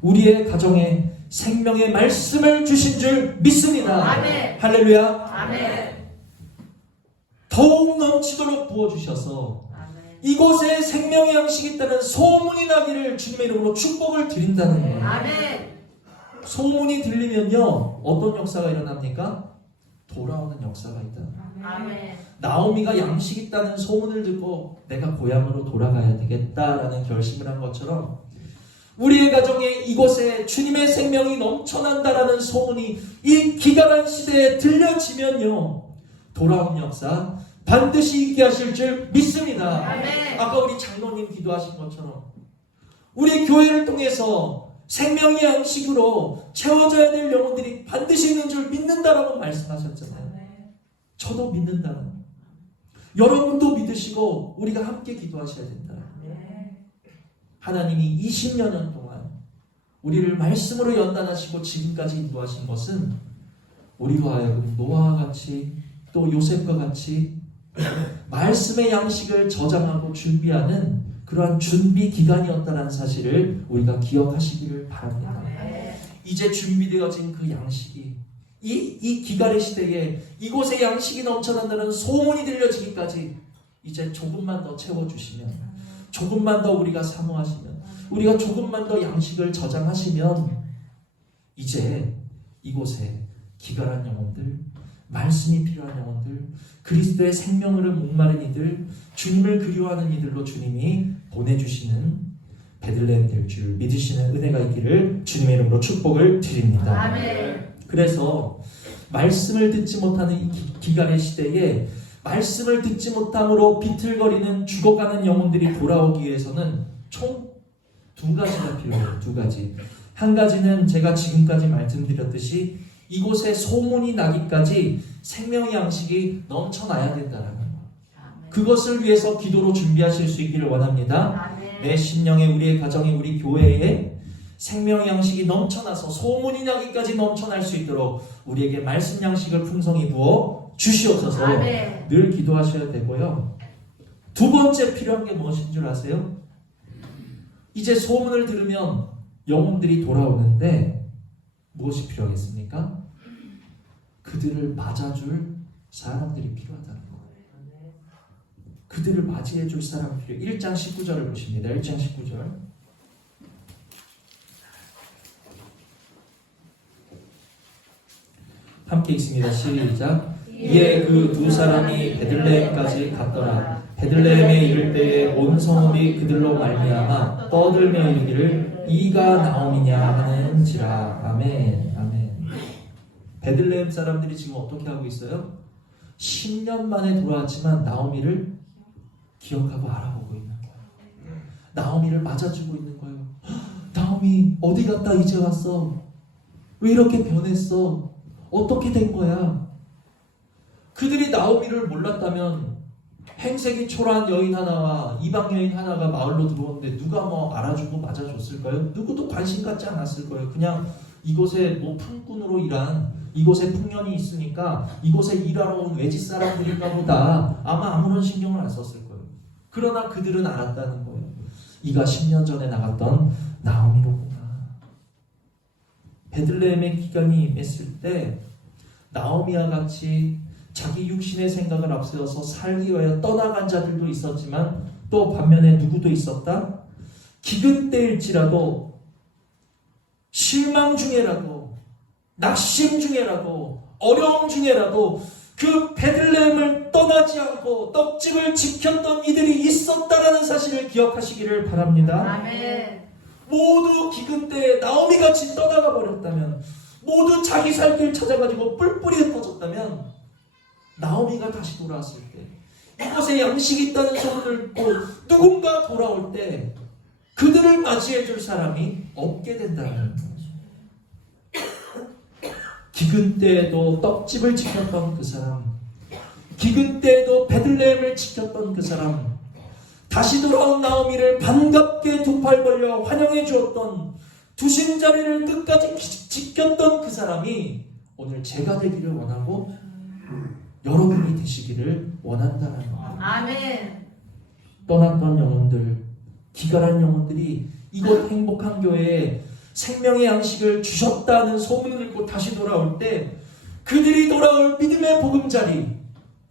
우리의 가정에 생명의 말씀을 주신 줄 믿습니다. 할렐루야. 더욱 넘치도록 부어주셔서 이곳에 생명의 양식이 있다는 소문이 나기를 주님의 이름으로 축복을 드린다는 거예요. 소문이 들리면요, 어떤 역사가 일어납니까? 돌아오는 역사가 있다. 나오미가 양식 있다는 소문을 듣고 내가 고향으로 돌아가야 되겠다라는 결심을 한 것처럼 우리의 가정에 이곳에 주님의 생명이 넘쳐난다라는 소문이 이 기갈한 시대에 들려지면요, 돌아온 역사 반드시 있게 하실 줄 믿습니다. 아까 우리 장로님 기도하신 것처럼 우리 교회를 통해서 생명의 양식으로 채워져야 될 영혼들이 반드시 있는 줄 믿는다라고 말씀하셨잖아요. 저도 믿는다는, 여러분도 믿으시고 우리가 함께 기도하셔야 된다. 하나님이 20여 년 동안 우리를 말씀으로 연단하시고 지금까지 인도하신 것은 우리로 하여금 노아와 같이 또 요셉과 같이 말씀의 양식을 저장하고 준비하는 그러한 준비 기간이었다는 사실을 우리가 기억하시기를 바랍니다. 이제 준비되어진 그 양식이 이 기갈의 시대에 이곳에 양식이 넘쳐난다는 소문이 들려지기까지 이제 조금만 더 채워주시면, 조금만 더 우리가 사모하시면, 우리가 조금만 더 양식을 저장하시면 이제 이곳에 기갈한 영혼들, 말씀이 필요한 영혼들, 그리스도의 생명으로 목마른 이들, 주님을 그리워하는 이들로 주님이 보내주시는 베들레헴 될 줄 믿으시는 은혜가 있기를 주님의 이름으로 축복을 드립니다. 그래서 말씀을 듣지 못하는 이 기갈의 시대에 말씀을 듣지 못함으로 비틀거리는 죽어가는 영혼들이 돌아오기 위해서는 총 두 가지가 필요해요. 두 가지. 한 가지는 제가 지금까지 말씀드렸듯이 이곳에 소문이 나기까지 생명의 양식이 넘쳐나야 된다는 거. 그것을 위해서 기도로 준비하실 수 있기를 원합니다. 내 심령에, 우리의 가정에, 우리 교회에 생명의 양식이 넘쳐나서 소문이 나기까지 넘쳐날 수 있도록 우리에게 말씀 양식을 풍성히 부어 주시옵소서. 늘 기도하셔야 되고요. 두 번째 필요한 게 무엇인 줄 아세요? 이제 소문을 들으면 영혼들이 돌아오는데 무엇이 필요하겠습니까? 그들을 맞아줄 사람들이 필요하다는 거예요. 그들을 맞이해줄 사람이 필요해요. 1장 19절을 보십니다. 1장 19절. 함께 읽습니다. 시작. 이에 그 두 사람이 베들레헴까지 갔더라. 베들레헴에 이를 때에 온 성읍이 그들로 말미암아 떠들며 이르기를 이가 나옴이냐 하는지라. 아멘. 아멘. 베들레헴 사람들이 지금 어떻게 하고 있어요? 10년 만에 돌아왔지만 나오미를 기억하고 알아보고 있는 거예요. 나오미를 맞아주고 있는 거예요. 나오미 어디 갔다 이제 왔어? 왜 이렇게 변했어? 어떻게 된 거야? 그들이 나오미를 몰랐다면 행색이 초라한 여인 하나와 이방 여인 하나가 마을로 들어오는데 누가 뭐 알아주고 맞아줬을까요? 누구도 관심 갖지 않았을 거예요. 그냥 이곳에 뭐 품꾼으로 일한, 이곳에 풍년이 있으니까 이곳에 일하러 온 외지 사람들인가 보다, 아마 아무런 신경을 안 썼을 거예요. 그러나 그들은 알았다는 거예요. 이가 10년 전에 나갔던 나오미로구나. 베들레헴의 기간이 임했을 때 나오미와 같이 자기 육신의 생각을 앞세워서 살기 위하여 떠나간 자들도 있었지만, 또 반면에 누구도 있었다? 기근 때일지라도, 실망 중에라도, 낙심 중에라도, 어려움 중에라도 그 베들레헴을 떠나지 않고 떡집을 지켰던 이들이 있었다라는 사실을 기억하시기를 바랍니다. 아멘. 모두 기근 때에 나오미같이 떠나가 버렸다면, 모두 자기 살 길 찾아가지고 뿔뿔이 흩어졌다면, 나오미가 다시 돌아왔을 때, 이곳에 양식이 있다는 소문을 듣고 누군가 돌아올 때 그들을 맞이해 줄 사람이 없게 된다는 거죠. 기근 때에도 떡집을 지켰던 그 사람, 기근 때에도 베들레헴을 지켰던 그 사람, 다시 돌아온 나오미를 반갑게 두 팔 벌려 환영해 주었던, 두신 자리를 끝까지 지켰던 그 사람이 오늘 제가 되기를 원하고 여러분이 되시기를 원한다는 거예요. 아멘. 떠났던 영혼들, 기갈한 영혼들이 이곳 행복한 교회에 생명의 양식을 주셨다는 소문을 듣고 다시 돌아올 때, 그들이 돌아올 믿음의 보금자리,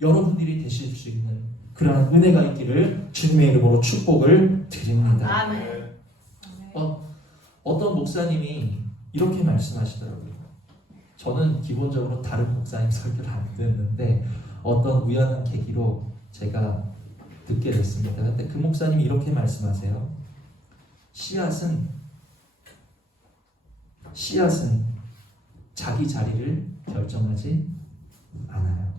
여러분들이 되실 수 있는 그러한 은혜가 있기를 주님의 이름으로 축복을 드립니다. 아멘. 어떤 목사님이 이렇게 말씀하시더라고요. 저는 기본적으로 다른 목사님 설교를 안 듣는데 어떤 우연한 계기로 제가 듣게 됐습니다. 근데 그 목사님이 이렇게 말씀하세요. 씨앗은 자기 자리를 결정하지 않아요.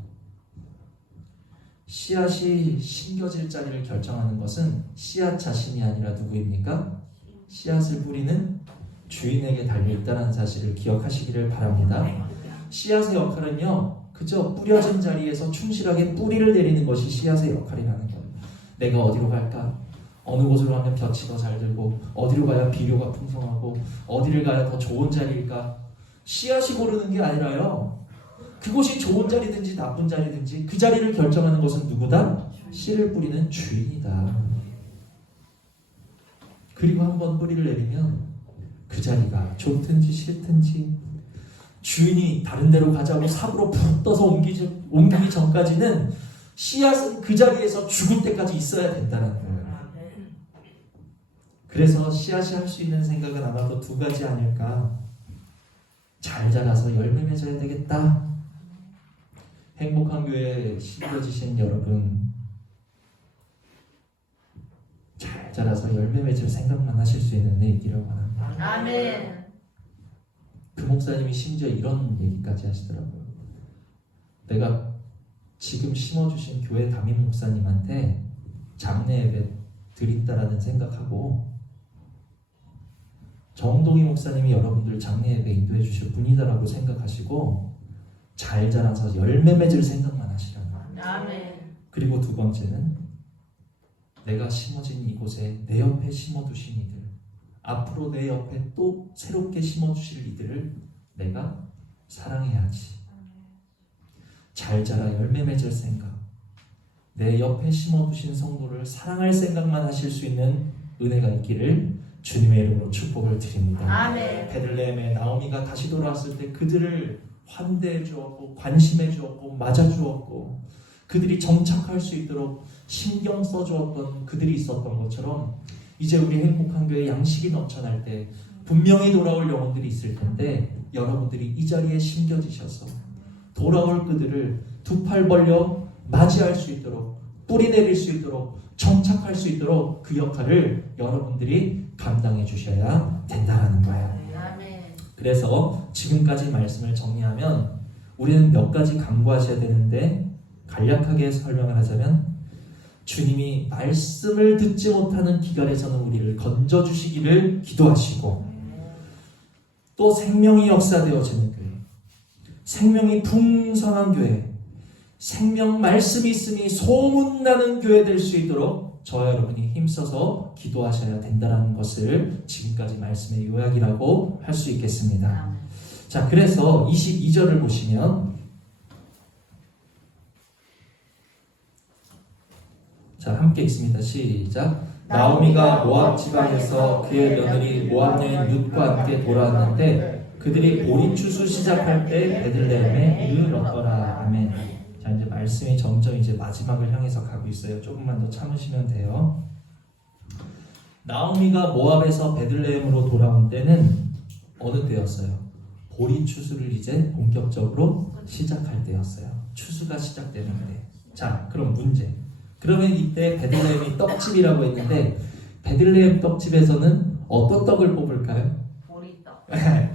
씨앗이 심겨질 자리를 결정하는 것은 씨앗 자신이 아니라 누구입니까? 씨앗을 뿌리는 주인에게 달려있다는 사실을 기억하시기를 바랍니다. 씨앗의 역할은요, 그저 뿌려진 자리에서 충실하게 뿌리를 내리는 것이 씨앗의 역할이라는 거예요. 내가 어디로 갈까? 어느 곳으로 가면 볕이 더 잘 들고, 어디로 가야 비료가 풍성하고, 어디를 가야 더 좋은 자리일까? 씨앗이 고르는 게 아니라요, 그곳이 좋은 자리든지 나쁜 자리든지 그 자리를 결정하는 것은 누구다? 씨를 뿌리는 주인이다. 그리고 한번 뿌리를 내리면 그 자리가 좋든지 싫든지, 주인이 다른 데로 가자고 삽으로 푹 떠서 옮기기 전까지는 씨앗은 그 자리에서 죽을 때까지 있어야 된다는 거예요. 그래서 씨앗이 할 수 있는 생각은 아마도 두 가지 아닐까. 잘 자라서 열매 맺어야 되겠다. 행복한 교회에 심겨지신 여러분, 잘 자라서 열매 맺을 생각만 하실 수 있는 은혜 있기를 원합니다. 아멘. 그 목사님이 심지어 이런 얘기까지 하시더라고요. 내가 지금 심어주신 교회 담임 목사님한테 장례 예배 드린다라는 생각하고, 정동희 목사님이 여러분들 장례 예배 인도해 주실 분이다라고 생각하시고 잘 자라서 열매 맺을 생각만 하시라는 거예요. 아멘. 그리고 두 번째는 내가 심어진 이곳에 내 옆에 심어두신 이들, 앞으로 내 옆에 또 새롭게 심어주실 이들을 내가 사랑해야지. 잘 자라 열매 맺을 생각, 내 옆에 심어두신 성도를 사랑할 생각만 하실 수 있는 은혜가 있기를 주님의 이름으로 축복을 드립니다. 아멘. 베들레헴에 나오미가 다시 돌아왔을 때 그들을 환대해 주었고 관심해 주었고 맞아 주었고 그들이 정착할 수 있도록 신경 써 주었던 그들이 있었던 것처럼, 이제 우리 행복한 교회 양식이 넘쳐날 때 분명히 돌아올 영혼들이 있을 텐데, 여러분들이 이 자리에 심겨지셔서 돌아올 그들을 두 팔 벌려 맞이할 수 있도록, 뿌리 내릴 수 있도록, 정착할 수 있도록 그 역할을 여러분들이 감당해 주셔야 된다는 거예요. 아멘. 그래서 지금까지 말씀을 정리하면 우리는 몇 가지 강구하셔야 되는데, 간략하게 설명을 하자면, 주님이 말씀을 듣지 못하는 기갈에서는 우리를 건져주시기를 기도하시고, 또 생명이 역사되어지는 교회, 생명이 풍성한 교회, 생명 말씀이 있음이 소문나는 교회 될 수 있도록 저와 여러분이 힘써서 기도하셔야 된다는 것을 지금까지 말씀의 요약이라고 할 수 있겠습니다. 자, 그래서 22절을 보시면, 자, 함께 읽습니다. 시작. 나오미가 모압 지방에서 그의 며느리 모압 여인 룻과 함께 돌아왔는데 그들이 보리추수 시작할 때 베들레헴에 이르렀더라. 아멘. 자, 이제 말씀이 점점 이제 마지막을 향해서 가고 있어요. 조금만 더 참으시면 돼요. 나오미가 모압에서 베들레헴으로 돌아온 때는 어느 때였어요? 보리추수를 이제 본격적으로 시작할 때였어요. 추수가 시작되는 때. 자, 그럼 문제. 그러면 이때 베들레헴이 떡집이라고 했는데 베들레헴 떡집에서는 어떤 떡을 뽑을까요? 보리떡. 네,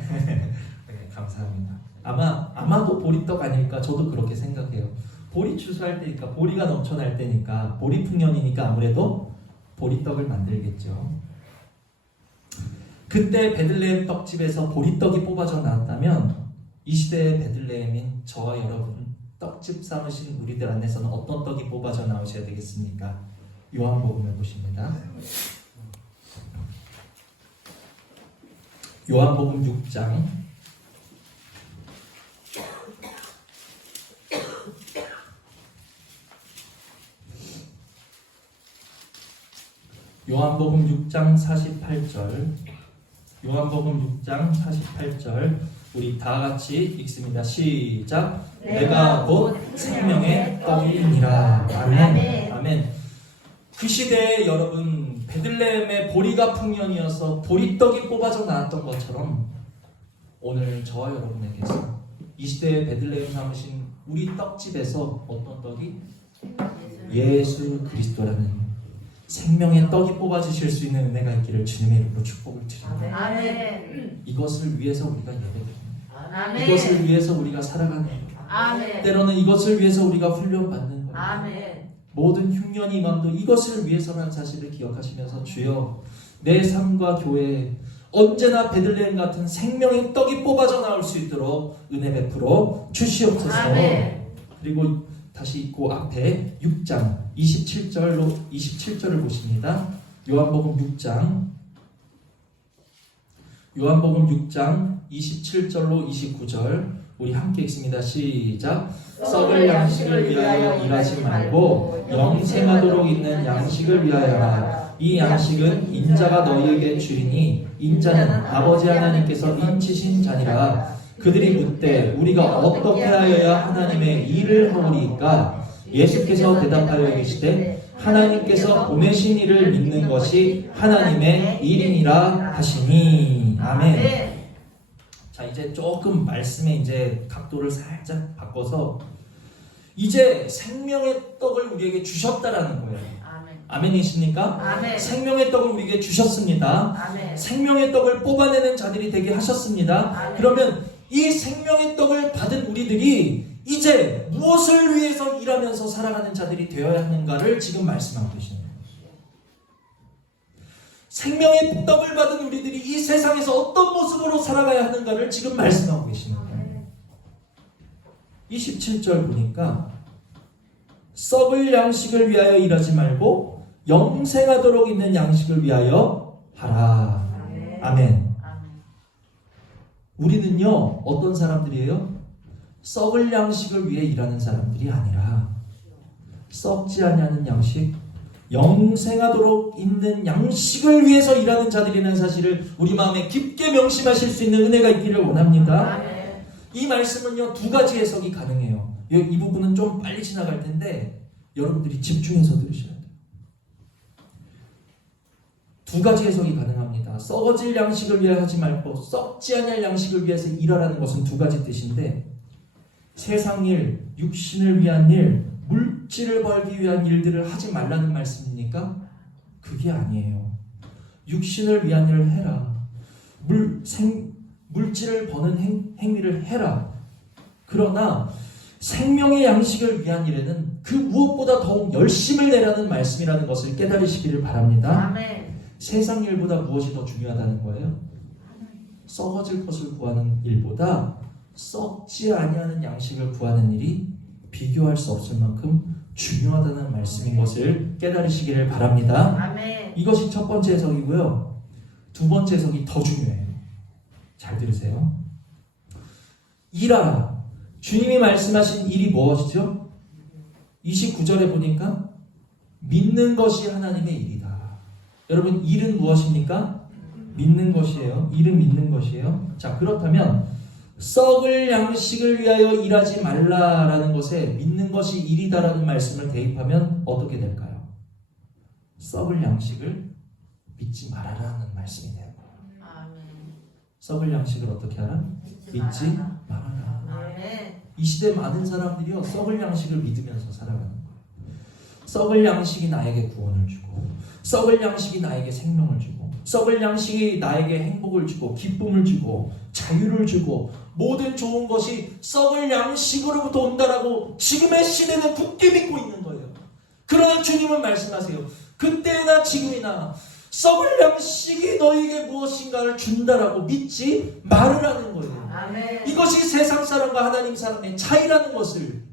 감사합니다. 아마도 보리떡 아닐까? 저도 그렇게 생각해요. 보리 추수할 때니까, 보리가 넘쳐날 때니까, 보리 풍년이니까 아무래도 보리떡을 만들겠죠. 그때 베들레헴 떡집에서 보리떡이 뽑아져 나왔다면 이 시대의 베들레헴인 저와 여러분, 떡집 삼으신 우리들 안에서는 어떤 떡이 뽑아져 나오셔야 되겠습니까? 요한복음을 보십니다. 요한복음 6장 요한복음 6장 48절, 요한복음 6장 48절, 우리 다 같이 읽습니다. 시작. 내가 곧 생명의 떡이니라. 아멘. 아멘. 그 시대에 여러분, 베들레헴의 보리가 풍년이어서 보리떡이 뽑아져 나왔던 것처럼 오늘 저와 여러분에게서 이 시대에 베들레헴 삼으신 우리 떡집에서 어떤 떡이? 예수 그리스도라는 생명의 떡이 뽑아주실 수 있는 은혜가 있기를 주님의 이름으로 축복을 드립니다. 아멘. 이것을 위해서 우리가 예배드립니다. 아멘. 이것을 위해서 우리가 살아가는 거예요. 아멘. 때로는 이것을 위해서 우리가 훈련받는 거예요. 아멘. 모든 흉년이 임함도 이것을 위해서라는 사실을 기억하시면서 주여, 내 삶과 교회에 언제나 베들레헴 같은 생명의 떡이 뽑아져 나올 수 있도록 은혜 베풀어 주시옵소서. 아멘. 그리고 다시 그 앞에 6장 27절을 보십니다. 요한복음 6장 27절로 29절 우리 함께 읽습니다. 시작. 썩을 양식을 위하여 일하지 말고 영생하도록 있는 양식을 위하여라. 이 양식은 인자가 너희에게 주리니 인자는 아버지 하나님께서 인치신 자니라. 그들이 묻되 우리가 어떻게 하여야 하나님의 일을 하오리이까? 예수께서 대답하여 계시되 하나님께서 보내신 이를 믿는 것이 하나님의 일이니라 하시니. 아멘. 자, 이제 조금 말씀의 이제 각도를 살짝 바꿔서 이제 생명의 떡을 우리에게 주셨다라는 거예요. 아멘. 아멘이십니까? 아멘. 생명의 떡을 우리에게 주셨습니다. 아멘. 생명의 떡을 뽑아내는 자들이 되게 하셨습니다. 아멘. 그러면 이 생명의 떡을 받은 우리들이 이제 무엇을 위해서 일하면서 살아가는 자들이 되어야 하는가를 지금 말씀하고 계시는 거예요. 생명의 떡을 받은 우리들이 이 세상에서 어떤 모습으로 살아가야 하는가를 지금 말씀하고 계시는 거예요. 27절 보니까 썩을 양식을 위하여 일하지 말고 영생하도록 있는 양식을 위하여 하라. 아멘. 우리는요, 어떤 사람들이에요? 썩을 양식을 위해 일하는 사람들이 아니라 썩지 아니하는 양식, 영생하도록 있는 양식을 위해서 일하는 자들이라는 사실을 우리 마음에 깊게 명심하실 수 있는 은혜가 있기를 원합니다. 아멘. 이 말씀은요, 두 가지 해석이 가능해요. 이 부분은 좀 빨리 지나갈 텐데 여러분들이 집중해서 들으셔야 돼요. 두 가지 해석이 가능합니다. 썩어질 양식을 위하여 하지 말고 썩지 아니할 양식을 위해서 일하라는 것은 두 가지 뜻인데, 세상 일, 육신을 위한 일, 물질을 벌기 위한 일들을 하지 말라는 말씀입니까? 그게 아니에요. 육신을 위한 일을 해라. 물질을 버는 행위를 해라. 그러나 생명의 양식을 위한 일에는 그 무엇보다 더욱 열심을 내라는 말씀이라는 것을 깨달으시기를 바랍니다. 아멘. 세상 일보다 무엇이 더 중요하다는 거예요? 썩어질 것을 구하는 일보다 썩지 아니하는 양식을 구하는 일이 비교할 수 없을 만큼 중요하다는 말씀인 것을 깨달으시기를 바랍니다. 아멘. 이것이 첫 번째 해석이고요. 두 번째 해석이 더 중요해요. 잘 들으세요. 일하라. 주님이 말씀하신 일이 무엇이죠? 29절에 보니까 믿는 것이 하나님의 일이다. 여러분, 일은 무엇입니까? 믿는 것이에요. 일은 믿는 것이에요. 자, 그렇다면 썩을 양식을 위하여 일하지 말라라는 것에 믿는 것이 일이다라는 말씀을 대입하면 어떻게 될까요? 썩을 양식을 믿지 말아라는 말씀이 돼요. 아멘. 썩을 양식을 어떻게 하라? 믿지 말아라. 아멘. 이 시대 많은 사람들이요, 썩을 양식을 믿으면서 살아가는 거예요. 썩을 양식이 나에게 구원을 주고, 썩을 양식이 나에게 생명을 주고, 썩을 양식이 나에게 행복을 주고, 기쁨을 주고, 자유를 주고, 모든 좋은 것이 썩을 양식으로부터 온다라고 지금의 시대는 굳게 믿고 있는 거예요. 그러나 주님은 말씀하세요. 그때나 지금이나 썩을 양식이 너에게 무엇인가를 준다라고 믿지 말으라는 거예요. 아멘. 이것이 세상 사람과 하나님 사람의 차이라는 것을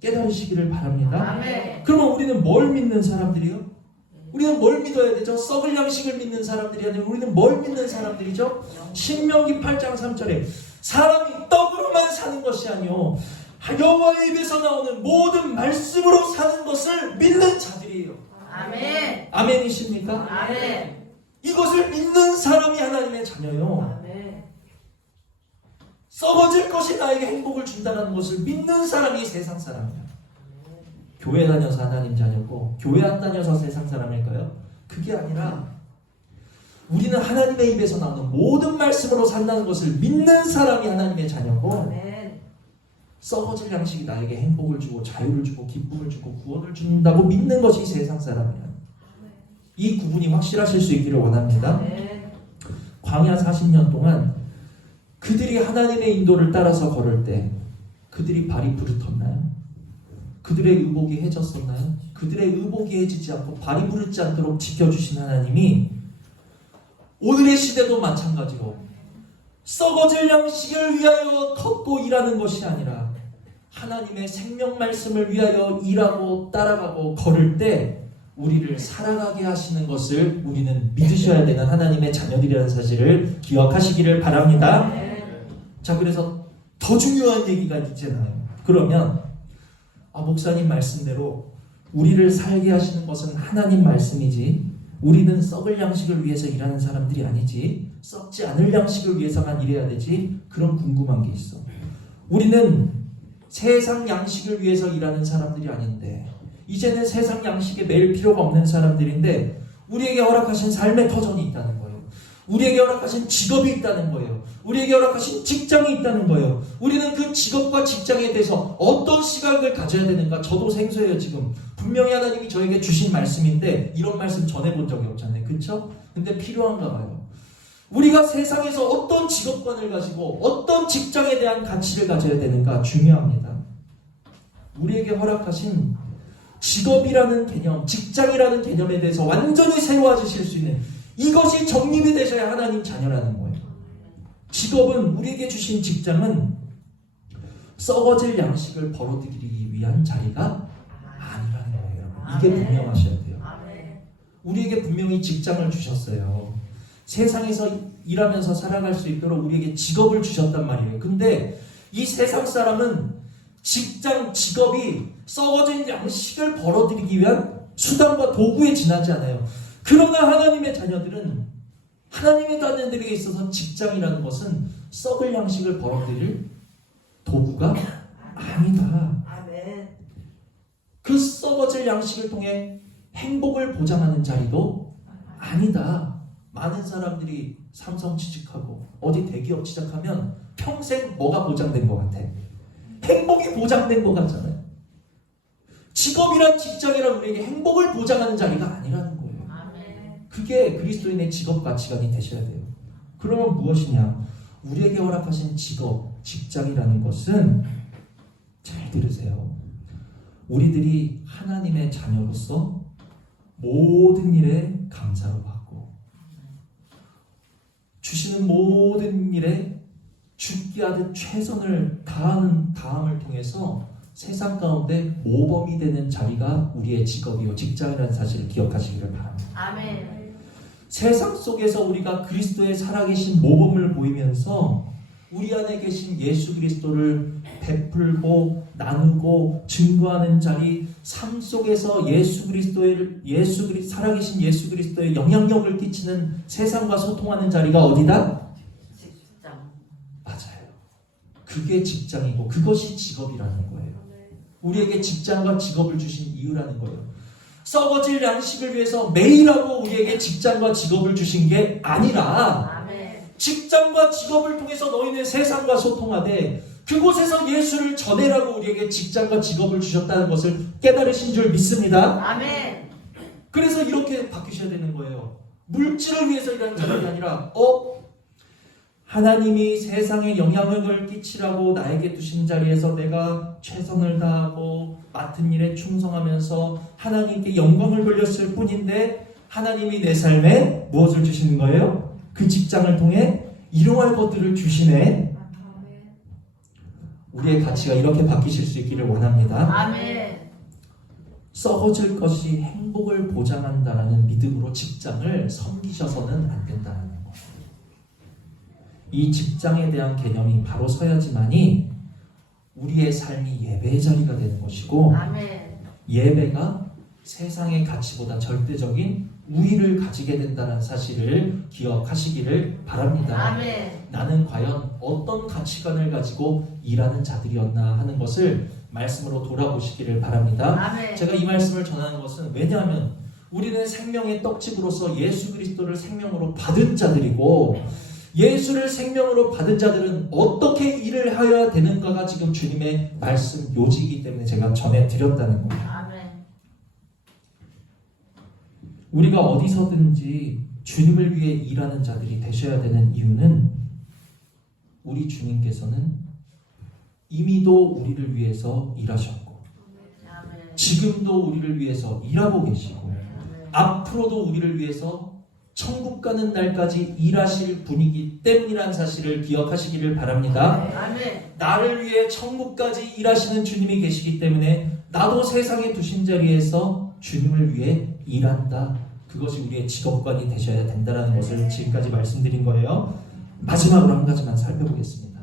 깨달으시기를 바랍니다. 아멘. 그러면 우리는 뭘 믿는 사람들이요? 우리는 뭘 믿어야 되죠? 썩을 양식을 믿는 사람들이 아니라 우리는 뭘 믿는 사람들이죠? 신명기 8장 3절에 사람이 떡으로만 사는 것이 아니요 여호와의 입에서 나오는 모든 말씀으로 사는 것을 믿는 자들이에요. 아멘. 아멘이십니까? 아멘. 이것을 믿는 사람이 하나님의 자녀요. 아멘. 썩어질 것이 나에게 행복을 준다는 것을 믿는 사람이 세상 사람이야. 교회 다녀서 하나님 자녀고 교회 안 다녀서 세상 사람일까요? 그게 아니라 우리는 하나님의 입에서 나오는 모든 말씀으로 산다는 것을 믿는 사람이 하나님의 자녀고 아멘. 썩어질 양식이 나에게 행복을 주고 자유를 주고 기쁨을 주고 구원을 준다고 믿는 것이 세상 사람이야. 이 구분이 확실하실 수 있기를 원합니다. 아멘. 광야 40년 동안 그들이 하나님의 인도를 따라서 걸을 때 그들이 발이 부르텄나요? 그들의 의복이 해졌었나요? 그들의 의복이 해지지 않고 발이 부르지 않도록 지켜주신 하나님이 오늘의 시대도 마찬가지로 썩어질 양식을 위하여 걷고 일하는 것이 아니라 하나님의 생명 말씀을 위하여 일하고 따라가고 걸을 때 우리를 살아가게 하시는 것을 우리는 믿으셔야 되는 하나님의 자녀들이라는 사실을 기억하시기를 바랍니다. 아멘. 자, 그래서 더 중요한 얘기가 있잖아요. 그러면 목사님 말씀대로 우리를 살게 하시는 것은 하나님 말씀이지 우리는 썩을 양식을 위해서 일하는 사람들이 아니지 썩지 않을 양식을 위해서만 일해야 되지. 그런 궁금한 게 있어. 우리는 세상 양식을 위해서 일하는 사람들이 아닌데 이제는 세상 양식에 매일 필요가 없는 사람들인데 우리에게 허락하신 삶의 터전이 있다는 거예요. 우리에게 허락하신 직업이 있다는 거예요. 우리에게 허락하신 직장이 있다는 거예요. 우리는 그 직업과 직장에 대해서 어떤 시각을 가져야 되는가? 저도 생소해요. 지금 분명히 하나님이 저에게 주신 말씀인데 이런 말씀 전해본 적이 없잖아요. 그렇죠? 근데 필요한가 봐요. 우리가 세상에서 어떤 직업관을 가지고 어떤 직장에 대한 가치를 가져야 되는가 중요합니다. 우리에게 허락하신 직업이라는 개념, 직장이라는 개념에 대해서 완전히 세워지실 수 있는 이것이 정립이 되셔야 하나님 자녀라는 거예요. 직업은 우리에게 주신 직장은 썩어질 양식을 벌어들이기 위한 자리가 아니라는 거예요. 여러분. 이게 아멘. 분명하셔야 돼요. 아멘. 우리에게 분명히 직장을 주셨어요. 세상에서 일하면서 살아갈 수 있도록 우리에게 직업을 주셨단 말이에요. 근데 이 세상 사람은 직장, 직업이 썩어진 양식을 벌어들이기 위한 수단과 도구에 지나지 않아요. 그러나 하나님의 자녀들은 하나님의 자녀들에게 있어서 직장이라는 것은 썩을 양식을 벌어들일 도구가 아니다. 아멘. 그 썩어질 양식을 통해 행복을 보장하는 자리도 아니다. 많은 사람들이 삼성 취직하고 어디 대기업 취직하면 평생 뭐가 보장된 것 같아? 행복이 보장된 것 같잖아요. 직업이란 직장이란 우리에게 행복을 보장하는 자리가 아니라는 거예요. 아멘. 그게 그리스도인의 직업 가치관이 되셔야 돼요. 그러면 무엇이냐? 우리에게 허락하신 직업, 직장이라는 것은 잘 들으세요. 우리들이 하나님의 자녀로서 모든 일에 감사로 받고 주시는 모든 일에 죽게 하듯 최선을 다하는 다함을 통해서 세상 가운데 모범이 되는 자리가 우리의 직업이요 직장이라는 사실을 기억하시기를 바랍니다. 아멘. 세상 속에서 우리가 그리스도의 살아계신 모범을 보이면서 우리 안에 계신 예수 그리스도를 베풀고 나누고 증거하는 자리, 삶 속에서 살아계신 예수 그리스도의 영향력을 끼치는 세상과 소통하는 자리가 어디다? 직장. 맞아요. 그게 직장이고 그것이 직업이라는 거예요. 우리에게 직장과 직업을 주신 이유라는 거예요. 썩어질 양식을 위해서 매일 하고 우리에게 직장과 직업을 주신 게 아니라 아멘. 직장과 직업을 통해서 너희는 세상과 소통하되 그곳에서 예수를 전해라고 우리에게 직장과 직업을 주셨다는 것을 깨달으신 줄 믿습니다. 아멘. 그래서 이렇게 바뀌셔야 되는 거예요. 물질을 위해서 일하는 자들이 아니라 하나님이 세상에 영향력을 끼치라고 나에게 두신 자리에서 내가 최선을 다하고 맡은 일에 충성하면서 하나님께 영광을 돌렸을 뿐인데 하나님이 내 삶에 무엇을 주시는 거예요? 그 직장을 통해 이루어갈 것들을 주시네. 우리의 가치가 이렇게 바뀌실 수 있기를 원합니다. 아멘. 썩어질 것이 행복을 보장한다라는 믿음으로 직장을 섬기셔서는 안 된다는 거예요. 이 직장에 대한 개념이 바로 서야지만이 우리의 삶이 예배의 자리가 되는 것이고 아멘. 예배가 세상의 가치보다 절대적인 우위를 가지게 된다는 사실을 기억하시기를 바랍니다. 아멘. 나는 과연 어떤 가치관을 가지고 일하는 자들이었나 하는 것을 말씀으로 돌아보시기를 바랍니다. 아멘. 제가 이 말씀을 전하는 것은 왜냐하면 우리는 생명의 떡집으로서 예수 그리스도를 생명으로 받은 자들이고 예수를 생명으로 받은 자들은 어떻게 일을 해야 되는가가 지금 주님의 말씀 요지이기 때문에 제가 전해드렸다는 겁니다. 아멘. 우리가 어디서든지 주님을 위해 일하는 자들이 되셔야 되는 이유는 우리 주님께서는 이미도 우리를 위해서 일하셨고 아멘. 지금도 우리를 위해서 일하고 계시고 아멘. 앞으로도 우리를 위해서 천국 가는 날까지 일하실 분이기 때문이라는 사실을 기억하시기를 바랍니다. 아멘. 나를 위해 천국까지 일하시는 주님이 계시기 때문에 나도 세상에 두신 자리에서 주님을 위해 일한다. 그것이 우리의 직업관이 되셔야 된다는 것을 지금까지 말씀드린 거예요. 마지막으로 한 가지만 살펴보겠습니다.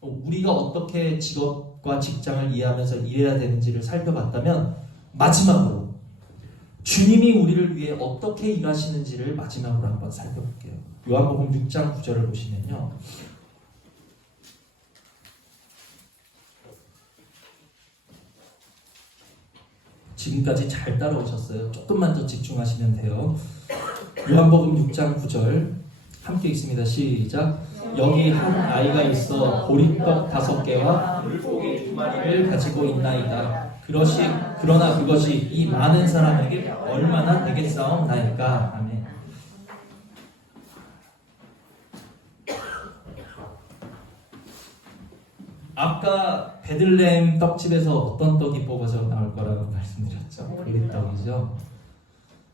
우리가 어떻게 직업과 직장을 이해하면서 일해야 되는지를 살펴봤다면 마지막으로 주님이 우리를 위해 어떻게 일하시는지를 마지막으로 한번 살펴볼게요. 요한복음 6장 9절을 보시면요. 지금까지 잘 따라오셨어요. 조금만 더 집중하시면 돼요. 요한복음 6장 9절 함께 읽습니다. 시작. 여기 한 아이가 있어 보리떡 5개와 물고기 2마리를 가지고 있나이다. 그러나 그것이 이 많은 사람에게 얼마나 되겠사옵나이까. 아멘. 아까 베들레헴 떡집에서 어떤 떡이 뽑아서 나올 거라고 말씀드렸죠? 보리떡이죠.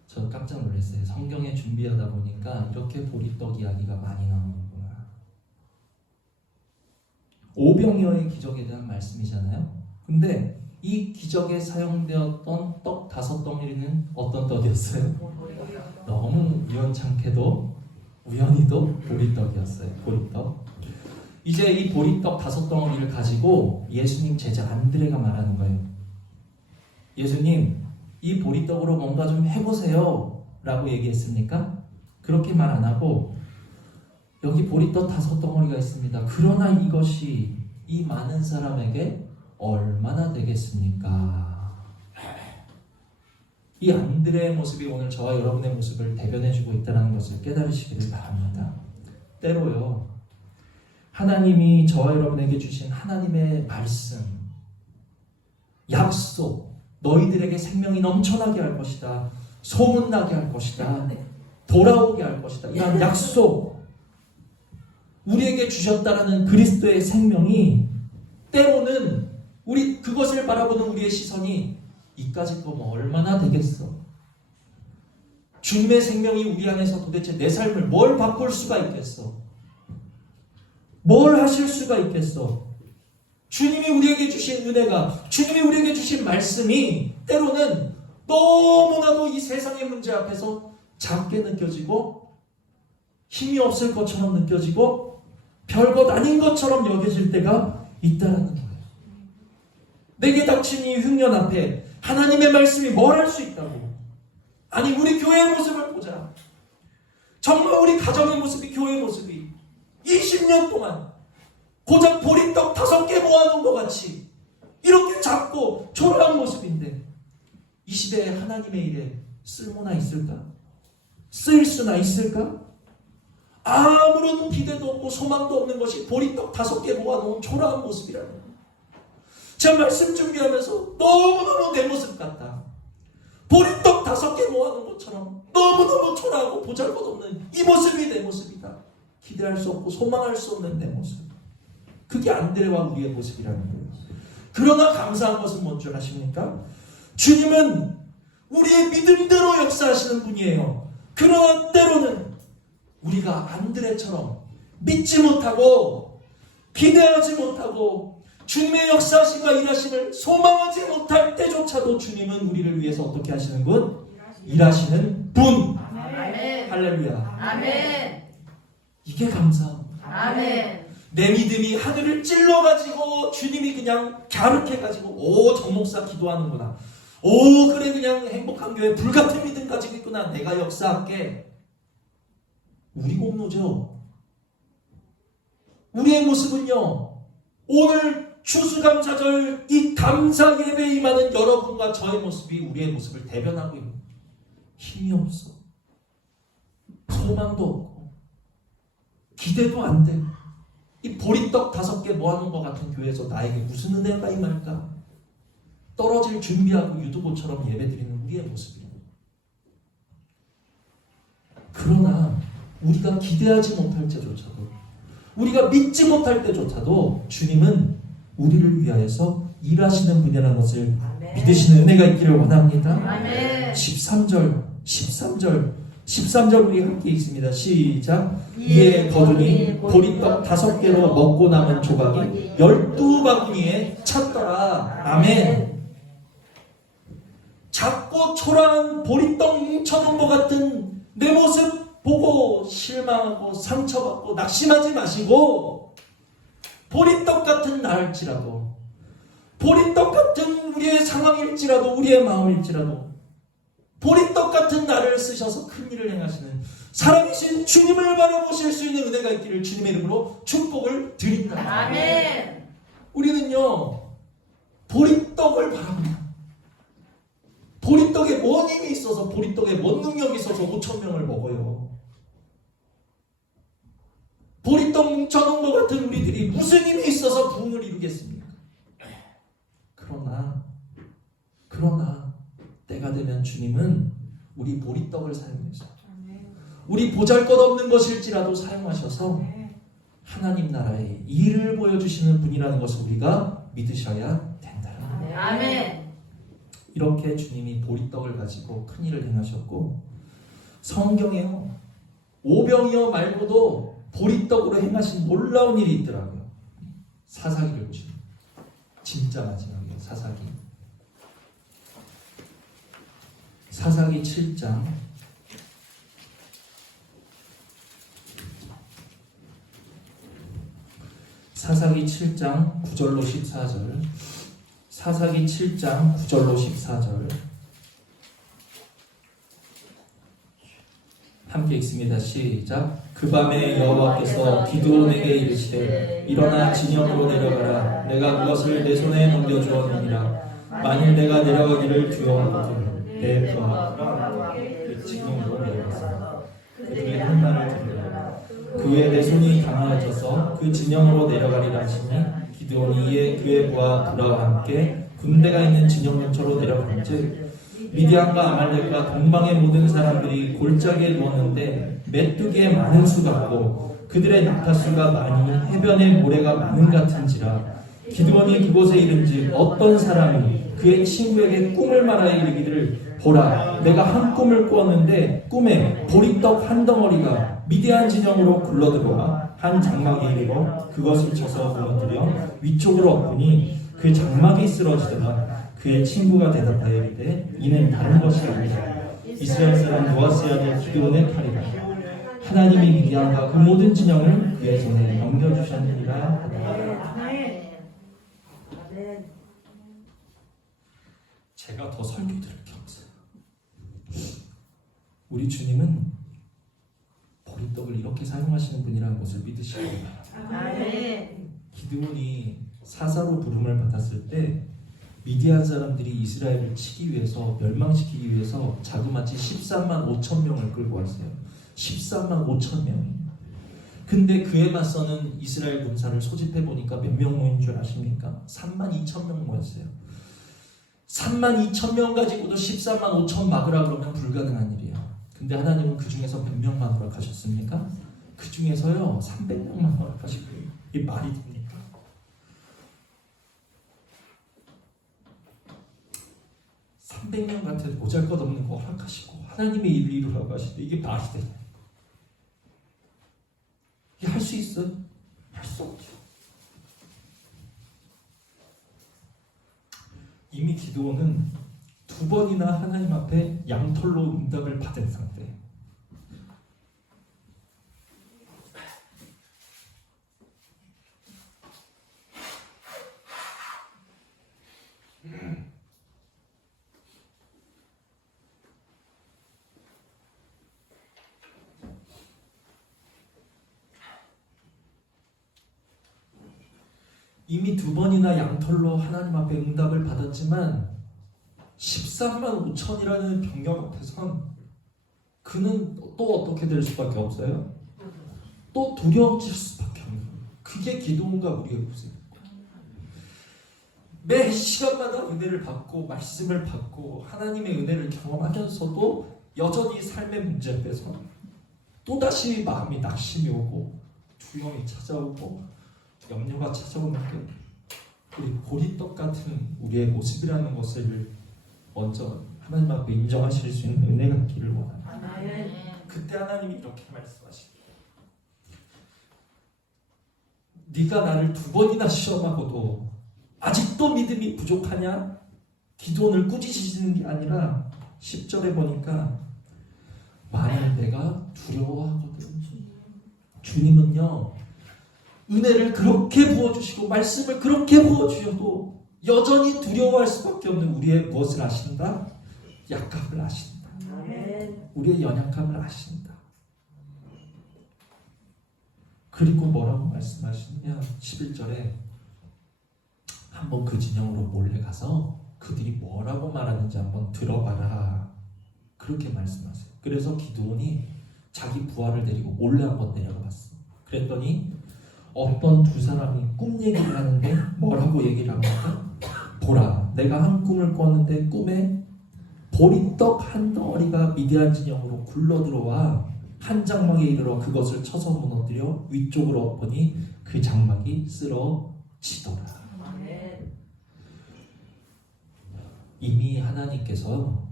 저 깜짝 놀랐어요. 성경에 준비하다 보니까 이렇게 보리떡 이야기가 많이 나오는구나. 오병이어의 기적에 대한 말씀이잖아요. 근데 이 기적에 사용되었던 떡 5덩이는 어떤 떡이었어요? 너무 우연찮게도 우연히도 보리떡이었어요. 보리떡. 이제 이 보리떡 5덩이를 가지고 예수님 제자 안드레가 말하는 거예요. 예수님, 이 보리떡으로 뭔가 좀 해보세요 라고 얘기했습니까? 그렇게 말 안 하고 여기 보리떡 5덩어리가 있습니다. 그러나 이것이 이 많은 사람에게 얼마나 되겠습니까? 이 안드레의 모습이 오늘 저와 여러분의 모습을 대변해주고 있다는 것을 깨달으시기를 바랍니다. 때로요, 하나님이 저와 여러분에게 주신 하나님의 말씀, 약속, 너희들에게 생명이 넘쳐나게 할 것이다, 소문나게 할 것이다, 돌아오게 할 것이다, 이런 약속, 우리에게 주셨다라는 그리스도의 생명이 때로는 그것을 바라보는 우리의 시선이 이까짓 거면 얼마나 되겠어? 주님의 생명이 우리 안에서 도대체 내 삶을 뭘 바꿀 수가 있겠어? 뭘 하실 수가 있겠어? 주님이 우리에게 주신 은혜가, 주님이 우리에게 주신 말씀이 때로는 너무나도 이 세상의 문제 앞에서 작게 느껴지고 힘이 없을 것처럼 느껴지고 별것 아닌 것처럼 여겨질 때가 있다는 거예요. 내게 닥친 이 흉년 앞에 하나님의 말씀이 뭘 할 수 있다고? 아니, 우리 교회의 모습을 보자. 정말 우리 가정의 모습이, 교회의 모습이 20년 동안 고작 보리떡 5개 모아놓은 것 같이 이렇게 작고 초라한 모습인데 이 시대에 하나님의 일에 쓸모나 있을까? 쓰일 수나 있을까? 아무런 기대도 없고 소망도 없는 것이 보리떡 5개 모아놓은 초라한 모습이라는 거예요. 제가 말씀 준비하면서 너무너무 내 모습 같다. 보리떡 5개 모아놓은 것처럼 너무너무 초라하고 보잘것없는 이 모습이 내 모습이다. 기대할 수 없고 소망할 수 없는 내 모습. 그게 안드레와 우리의 모습이라는 거예요. 그러나 감사한 것은 뭔 줄 아십니까? 주님은 우리의 믿음대로 역사하시는 분이에요. 그러나 때로는 우리가 안드레처럼 믿지 못하고 기대하지 못하고 주님의 역사하심과 일하심을 소망하지 못할 때조차도 주님은 우리를 위해서 어떻게 하시는 분? 일하시는 분. 아멘. 할렐루야. 아멘. 이게 감사합니다. 아멘. 내 믿음이 하늘을 찔러가지고 주님이 그냥 갸륵해가지고 오, 정 목사 기도하는구나. 오, 그래, 그냥 행복한 교회 불같은 믿음 가지고 있구나. 내가 역사할게. 우리 공로죠. 우리의 모습은요, 오늘 추수감사절 이 감사 예배에 임하는 여러분과 저의 모습이 우리의 모습을 대변하고 있는 힘이 없어. 소망도 없고 기대도 안 돼. 이 보리떡 5개 모아놓은 것 같은 교회에서 나에게 무슨 은혜가 임할까? 떨어질 준비하고 유두보처럼 예배드리는 우리의 모습이에요. 그러나 우리가 기대하지 못할 때조차도, 우리가 믿지 못할 때조차도 주님은 우리를 위하여서 일하시는 분이라는 것을 믿으시는 은혜가 있기를 원합니다. 아멘. 13절 우리 함께 읽습니다. 시작. 이에 거두니 보리떡 5개로 먹고 남은 조각이 12바구니에 찼더라. 아멘. 작고 초라한 보리떡 뭉쳐놓은 것 같은 내 모습 보고 실망하고 상처받고 낙심하지 마시고, 보리떡 같은 나일지라도, 보리떡 같은 우리의 상황일지라도, 우리의 마음일지라도 보리떡 같은 나를 쓰셔서 큰 일을 행하시는 살아계신 주님을 바라보실 수 있는 은혜가 있기를 주님의 이름으로 축복을 드립니다. 아멘. 우리는요, 보리떡을 바랍니다. 보리떡에 뭔 힘이 있어서, 보리떡에 뭔 능력이 있어서 5,000명을 먹어요. 보리떡 뭉쳐놓은 것 같은 우리들이 무슨 힘이 있어서 부흥을 이루겠습니까? 그러나 때가 되면 주님은 우리 보리떡을 사용해서, 우리 보잘것없는 것일지라도 사용하셔서 하나님 나라의 일을 보여주시는 분이라는 것을 우리가 믿으셔야 된다. 아멘. 이렇게 주님이 보리떡을 가지고 큰 일을 행하셨고, 성경에요, 오병이어 말고도 보리떡으로 행하신 놀라운 일이 있더라고요. 사사기를 보시면, 진짜 마지막이에요. 사사기 7장 사사기 7장 9절로 14절, 사사기 7장 9절로 14절 함께 읽습니다. 시작. 그 밤에 여호와께서 기드온에게 이르시되 일어나 진영으로 내려가라. 내가 그것을 내 손에 넘겨주었느니라. 만일 내가 내려가기를 두려워하거든 내 부하가 진영으로 내려가서 그들이 한 말을 듣는다. 그의 내 손이 강하여져서 그 진영으로 내려가리라 하시니 기드온이 이에 그의 부하 불하와 함께 군대가 있는 진영 근처로 내려간즉 미디안과 아말렉과 동방의 모든 사람들이 골짜기에 누웠는데 메뚜기의 많은 수 같고 그들의 낙타수가 많이 해변의 모래가 많은 같은지라. 기드온이 그곳에 이른즉 어떤 사람이 그 그의 친구에게 꿈을 말하여 이르기를 보라 내가 한 꿈을 꾸었는데 꿈에 보리떡 한 덩어리가 미디안 진영으로 굴러들어와 한 장막에 이르고 그것을 쳐서 무너뜨려 위쪽으로 엎으니 그 장막이 쓰러지더라. 그의 친구가 대답하여 이르되 이는 다른 것이 아니라 이스라엘 사람 노아스의 아들 기드온의 칼이라. 하나님이 미디안과 그 모든 진영을 그의 손에 넘겨주셨느니라 하더라. 제가 더 설교드릴 게 없어요. 우리 주님은 보리떡을 이렇게 사용하시는 분이라는 것을 믿으시기 바랍니다. 기드온이 사사로 부름을 받았을 때 미디안 사람들이 이스라엘을 치기 위해서 멸망시키기 위해서 자그마치 13만 5천 명을 끌고 왔어요. 13만 5천 명이. 근데 그에 맞서는 이스라엘 군사를 소집해 보니까 몇 명 모인 줄 아십니까? 3만 2천 명 모였어요. 3만 2천 명 가지고도 14만 5천 막으라 그러면 불가능한 일이에요. 근데 하나님은 그 중에서 몇 명만 허락하셨습니까? 그 중에서요 300명만 허락하시고 이게 말이 됩니까? 300명한테 보잘것없는 거 허락하시고 하나님의 일을 이루라고 하시는데 이게 말이 되냐? 이게 할 수 있어요? 할 수 없죠. 이미 기드온은 2번이나 하나님 앞에 양털로 응답을 받은 상태예요. 이미 2번이나 양털로 하나님 앞에 응답을 받았지만 13만 5천이라는 병력 앞에선 그는 또 어떻게 될 수밖에 없어요? 또 두려워질 수밖에 없는 거예요. 그게 기도원과 우리의 모습이에요. 매 시간마다 은혜를 받고 말씀을 받고 하나님의 은혜를 경험하면서도 여전히 삶의 문제 앞에서 또다시 마음이 낙심이 오고 두려움이 찾아오고 염려가 찾아오는 게 우리 보리떡 같은 우리의 모습이라는 것을 먼저 하나님 앞에 인정하실 수 있는 은혜가 있기를 원합니다. 그때 하나님이 이렇게 말씀하십니다. 네가 나를 2번이나 시험하고도 아직도 믿음이 부족하냐? 기도원을 꾸짖으시는 게 아니라 10절에 보니까 만일 내가 두려워하거든. 주님은요 은혜를 그렇게 부어주시고 말씀을 그렇게 부어주셔도 여전히 두려워할 수밖에 없는 우리의 무엇을 아신다? 약함을 아신다. 우리의 연약함을 아신다. 그리고 뭐라고 말씀하시느냐? 11절에 한번 그 진영으로 몰래 가서 그들이 뭐라고 말하는지 한번 들어봐라. 그렇게 말씀하세요. 그래서 기드온이 자기 부하를 데리고 몰래 한번 내려가 봤어. 그랬더니 어떤 2 사람이 꿈 얘기를 하는데 뭐라고 얘기를 합니까? 보라, 내가 한 꿈을 꿨는데 꿈에 보리떡 한 덩어리가 미디안 진영으로 굴러들어와 한 장막에 이르러 그것을 쳐서 무너뜨려 위쪽으로 엎으니 그 장막이 쓰러지더라. 이미 하나님께서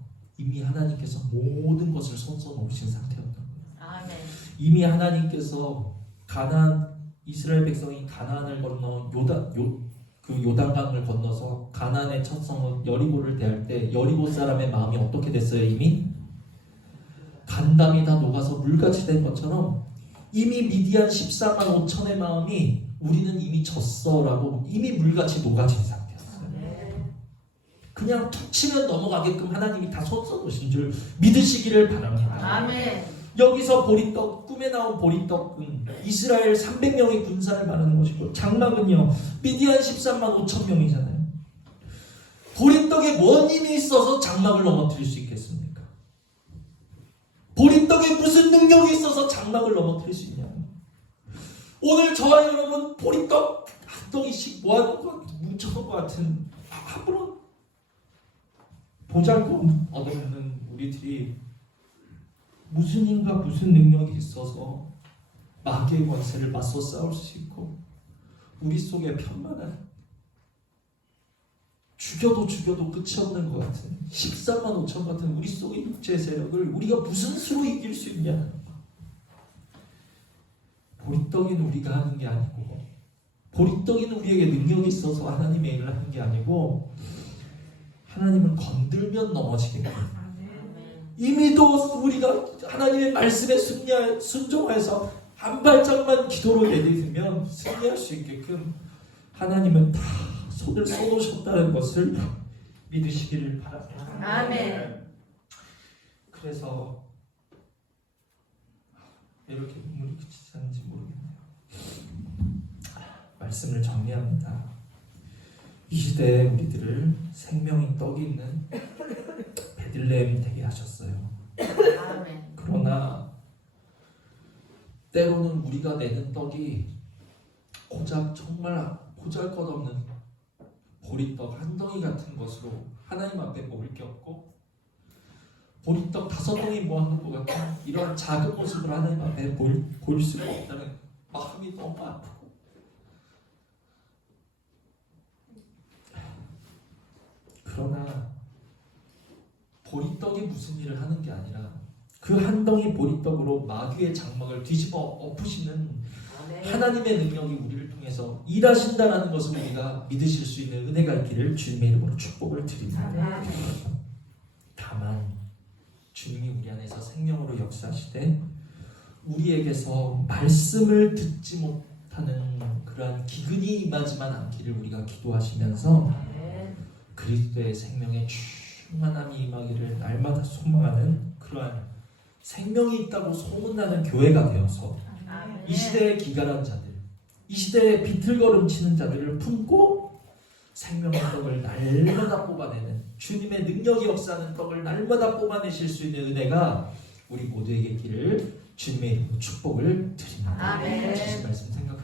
모든 것을 손써 놓으신 상태였던 거예요. 이미 하나님께서 이스라엘 백성이 가나안을 건너 요단강을 건너서 가나안의 첫 성읍 여리고를 대할 때 여리고 사람의 마음이 어떻게 됐어요? 이미 간담이 다 녹아서 물같이 된 것처럼 이미 미디안 14만 5천의 마음이 우리는 이미 졌어라고 이미 물같이 녹아진 상태였어요. 그냥 툭 치면 넘어가게끔 하나님이 다 손써 놓으신 줄 믿으시기를 바랍니다. 아멘. 여기서 보리떡, 꿈에 나온 보리떡은 이스라엘 300명의 군사를 말하는 것이고 장막은요 미디안 13만 5천 명이잖아요. 보리떡에 뭔 힘이 있어서 장막을 넘어뜨릴 수 있겠습니까? 보리떡에 무슨 능력이 있어서 장막을 넘어뜨릴 수 있냐? 오늘 저와 여러분 보리떡 한 덩이씩 뭉쳐놓은 것 같은 아무런 보잘것 없는 우리들이 무슨 힘과 무슨 능력이 있어서 마귀의 권세를 맞서 싸울 수 있고 우리 속에 편만한 죽여도 끝이 없는 것 같은 14만 5천 같은 우리 속의 육체 세력을 우리가 무슨 수로 이길 수 있냐. 보리떡이는 우리가 하는 게 아니고, 보리떡이는 우리에게 능력이 있어서 하나님의 일을 하는 게 아니고, 하나님을 건들면 넘어지게 돼요. 이미도 우리가 하나님의 말씀에 순종해서 한 발짝만 기도로 내딛으면 승리할 수 있게끔 하나님은 다 손을 쏘놓으셨다는 것을 믿으시기를 바랍니다. 아멘. 그래서 왜 이렇게 눈물이 그치지 않는지 모르겠네요. 말씀을 정리합니다. 이 시대에 우리들을 생명이 떡이 있는 베들레헴이 되게 하셨어요. 아멘. 그러나 때로는 우리가 내는 떡이 고작 정말 보잘것없는 보리떡 한 덩이 같은 것으로 하나님 앞에 먹을 게 없고, 보리떡 5덩이 모아놓은 것 같은 이런 작은 모습을 하나님 앞에 보일 수가 없다는 마음이 너무 아프고, 그러나 보리떡이 무슨 일을 하는 게 아니라 그 한 덩이 보리떡으로 마귀의 장막을 뒤집어 엎으시는 하나님의 능력이 우리를 통해서 일하신다는 것을 우리가 믿으실 수 있는 은혜가 있기를 주님의 이름으로 축복을 드립니다. 다만 주님이 우리 안에서 생명으로 역사하시되 우리에게서 말씀을 듣지 못하는 그러한 기근이 임하지만 않기를 우리가 기도하시면서 그리스도의 생명의 충만함이 임하기를 날마다 소망하는 그러한 생명이 있다고 소문나는 교회가 되어서 이 시대의 기갈한 자들, 이 시대의 비틀거름치는 자들을 품고 생명의 떡을 날마다 뽑아내는, 주님의 능력이 역사하는 떡을 날마다 뽑아내실 수 있는 은혜가 우리 모두에게 있기를 주님의 이름으로 축복을 드립니다. 아멘. 주신 말씀 생각하시고